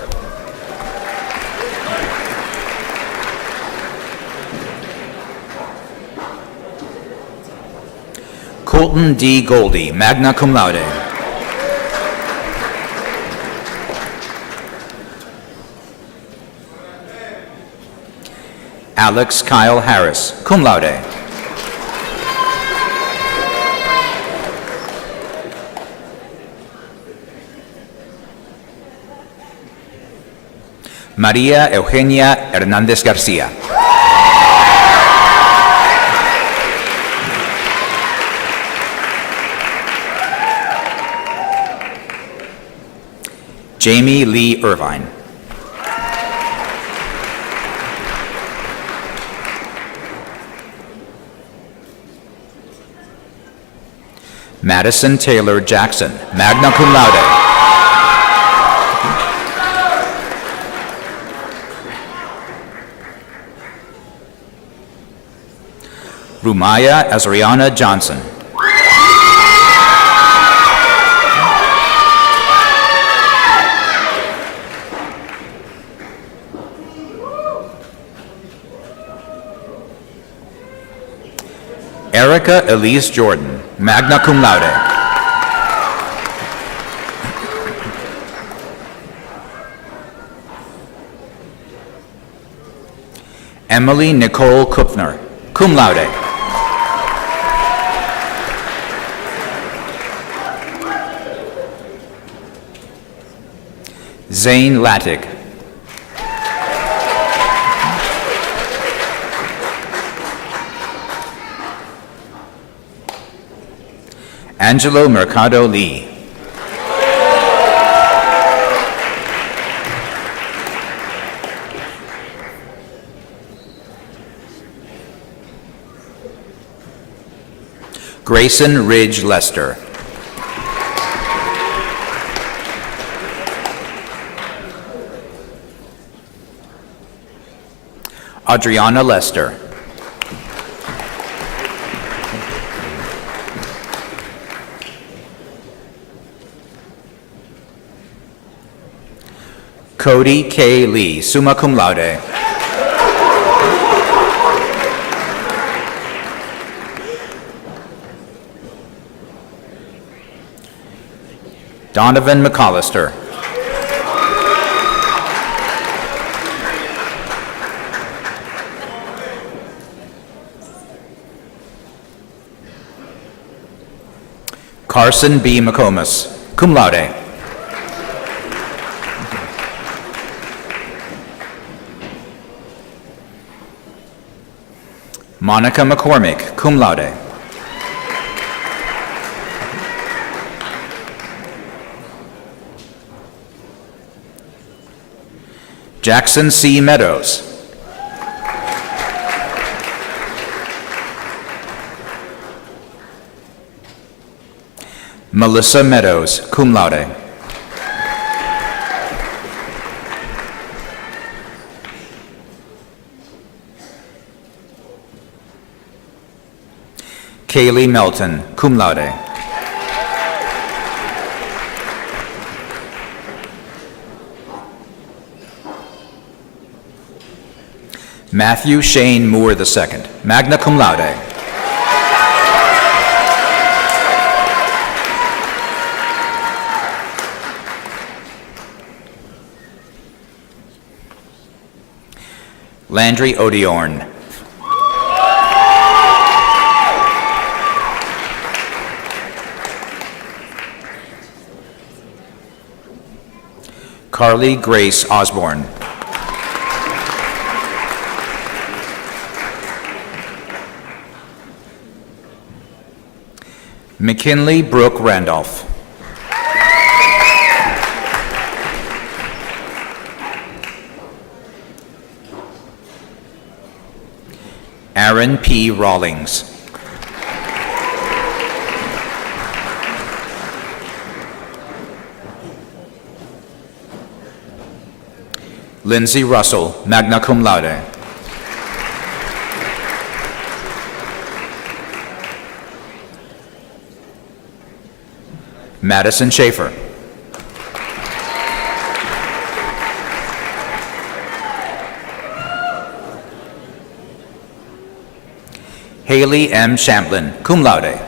Colton D. Goldie, magna cum laude. Alex Kyle Harris, cum laude. María Eugenia Hernández García. Jamie Lee Irvine. Madison Taylor Jackson, magna cum laude. Rumaya Azriana Johnson. Erica Elise Jordan, magna cum laude. Emily Nicole Kupfner, cum laude. Zane Lattig. Angelo Mercado Lee. Grayson Ridge Lester. Adriana Lester. Cody K. Lee, summa cum laude. Donovan McAllister. Carson B. McComas, cum laude. Monica McCormick, cum laude. Jackson C. Meadows. Melissa Meadows, cum laude. Kaylee Melton, cum laude. Matthew Shane Moore II, magna cum laude. Landry Odiorn. Carly Grace Osborne. McKinley Brooke Randolph. Aaron P. Rawlings. Lindsay Russell, magna cum laude. Madison Schaefer. Haley M. Champlin, cum laude.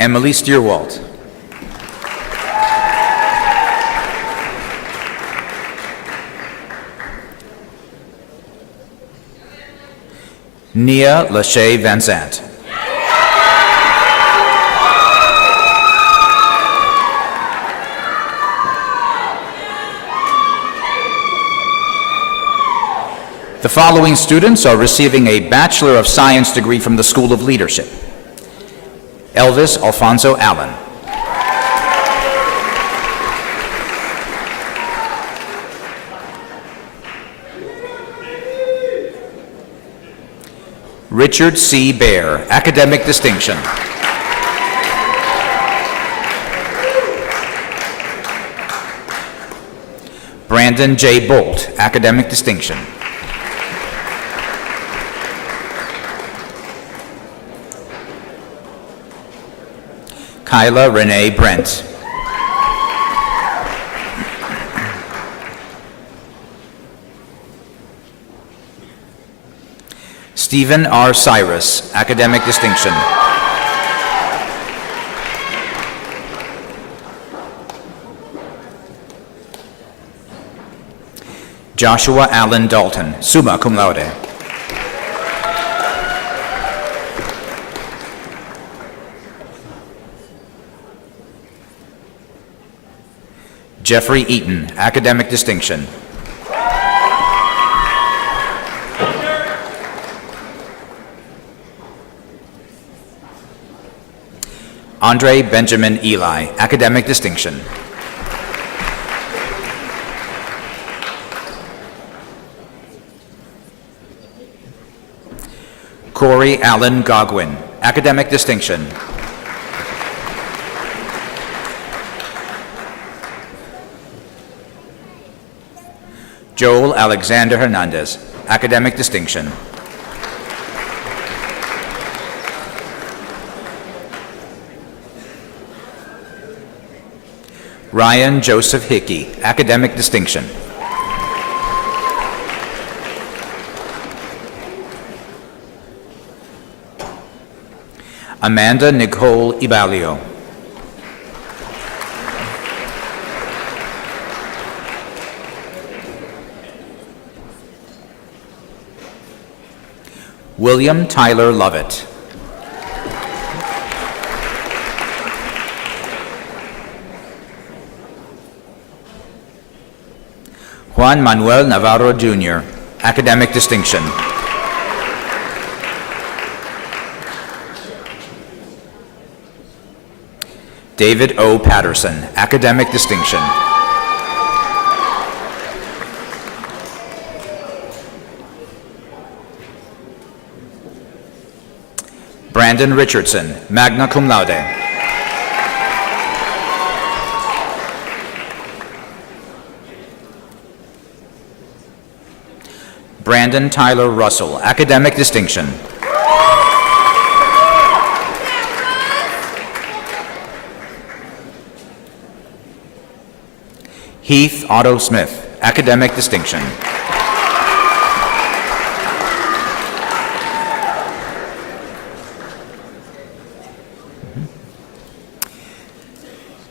Emily Steerwalt. Nia Lachey Van Zant. The following students are receiving a Bachelor of Science degree from the School of Leadership. Elvis Alfonso Allen. Richard C. Baer, academic distinction. Brandon J. Bolt, academic distinction. Kyla Renee Brent. Stephen R. Cyrus, academic distinction. Joshua Allen Dalton, summa cum laude. Jeffrey Eaton, academic distinction. Andre Benjamin Eli, academic distinction. Corey Allen Gogwin, academic distinction. Joel Alexander Hernandez, academic distinction. Ryan Joseph Hickey, academic distinction. Amanda Nicole Ibalio. William Tyler Lovett. Juan Manuel Navarro Jr., academic distinction. David O. Patterson, academic distinction. Brandon Richardson, magna cum laude. Brandon Tyler Russell, academic distinction. Heath Otto Smith, academic distinction.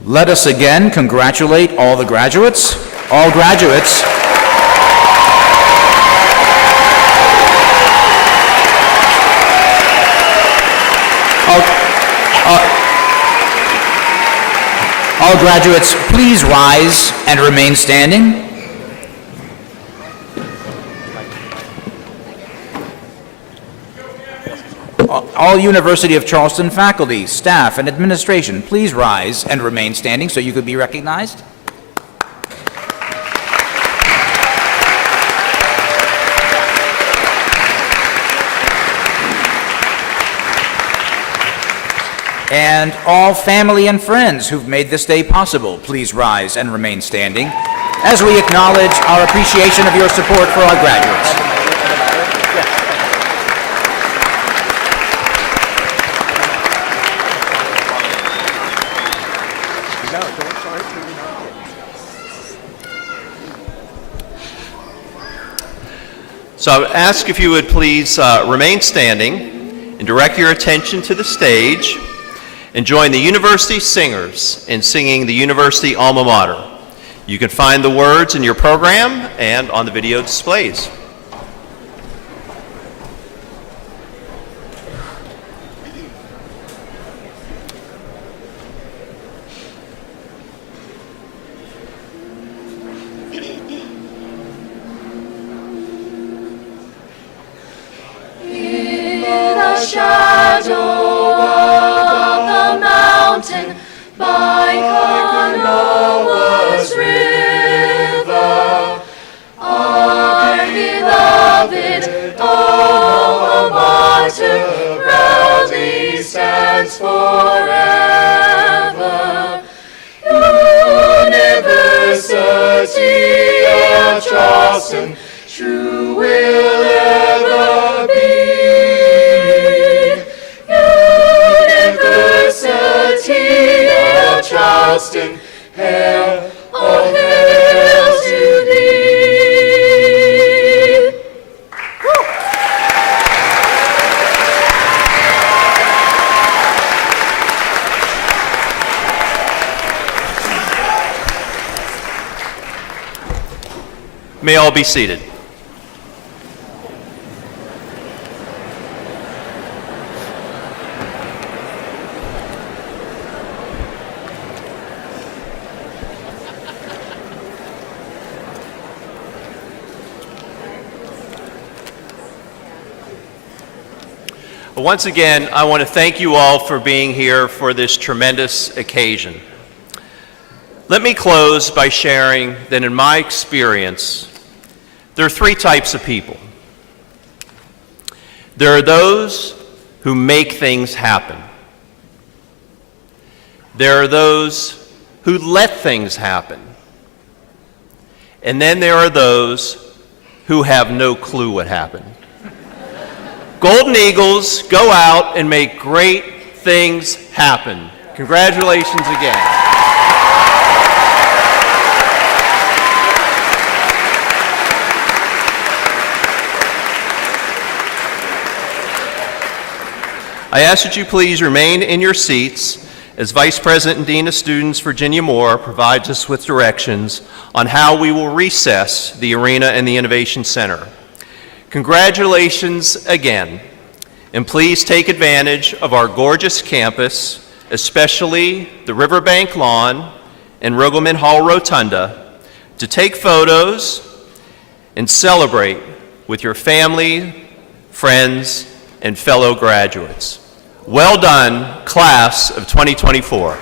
Let us again congratulate all the graduates. All graduates. All graduates, please rise and remain standing. All University of Charleston faculty, staff, and administration, please rise and remain standing so you could be recognized. And all family and friends who've made this day possible, please rise and remain standing as we acknowledge our appreciation of your support for our graduates. So I would ask if you would please remain standing and direct your attention to the stage and join the university singers in singing the university alma mater. You can find the words in your program and on the video displays. In the shadow of the mountain by Canoa's river, are Charleston, true will ever be. University of Charleston, hail, oh hail to thee. May all be seated. Once again, I want to thank you all for being here for this tremendous occasion. Let me close by sharing that in my experience, there are three types of people. There are those who make things happen. There are those who let things happen. And then there are those who have no clue what happened. Golden Eagles, go out and make great things happen. Congratulations again. I ask that you please remain in your seats as Vice President and Dean of Students Virginia Moore provides us with directions on how we will recess the arena and the Innovation Center. Congratulations again, and please take advantage of our gorgeous campus, especially the Riverbank Lawn and Rogelman Hall Rotunda, to take photos and celebrate with your family, friends, and fellow graduates. Well done, class of 2024.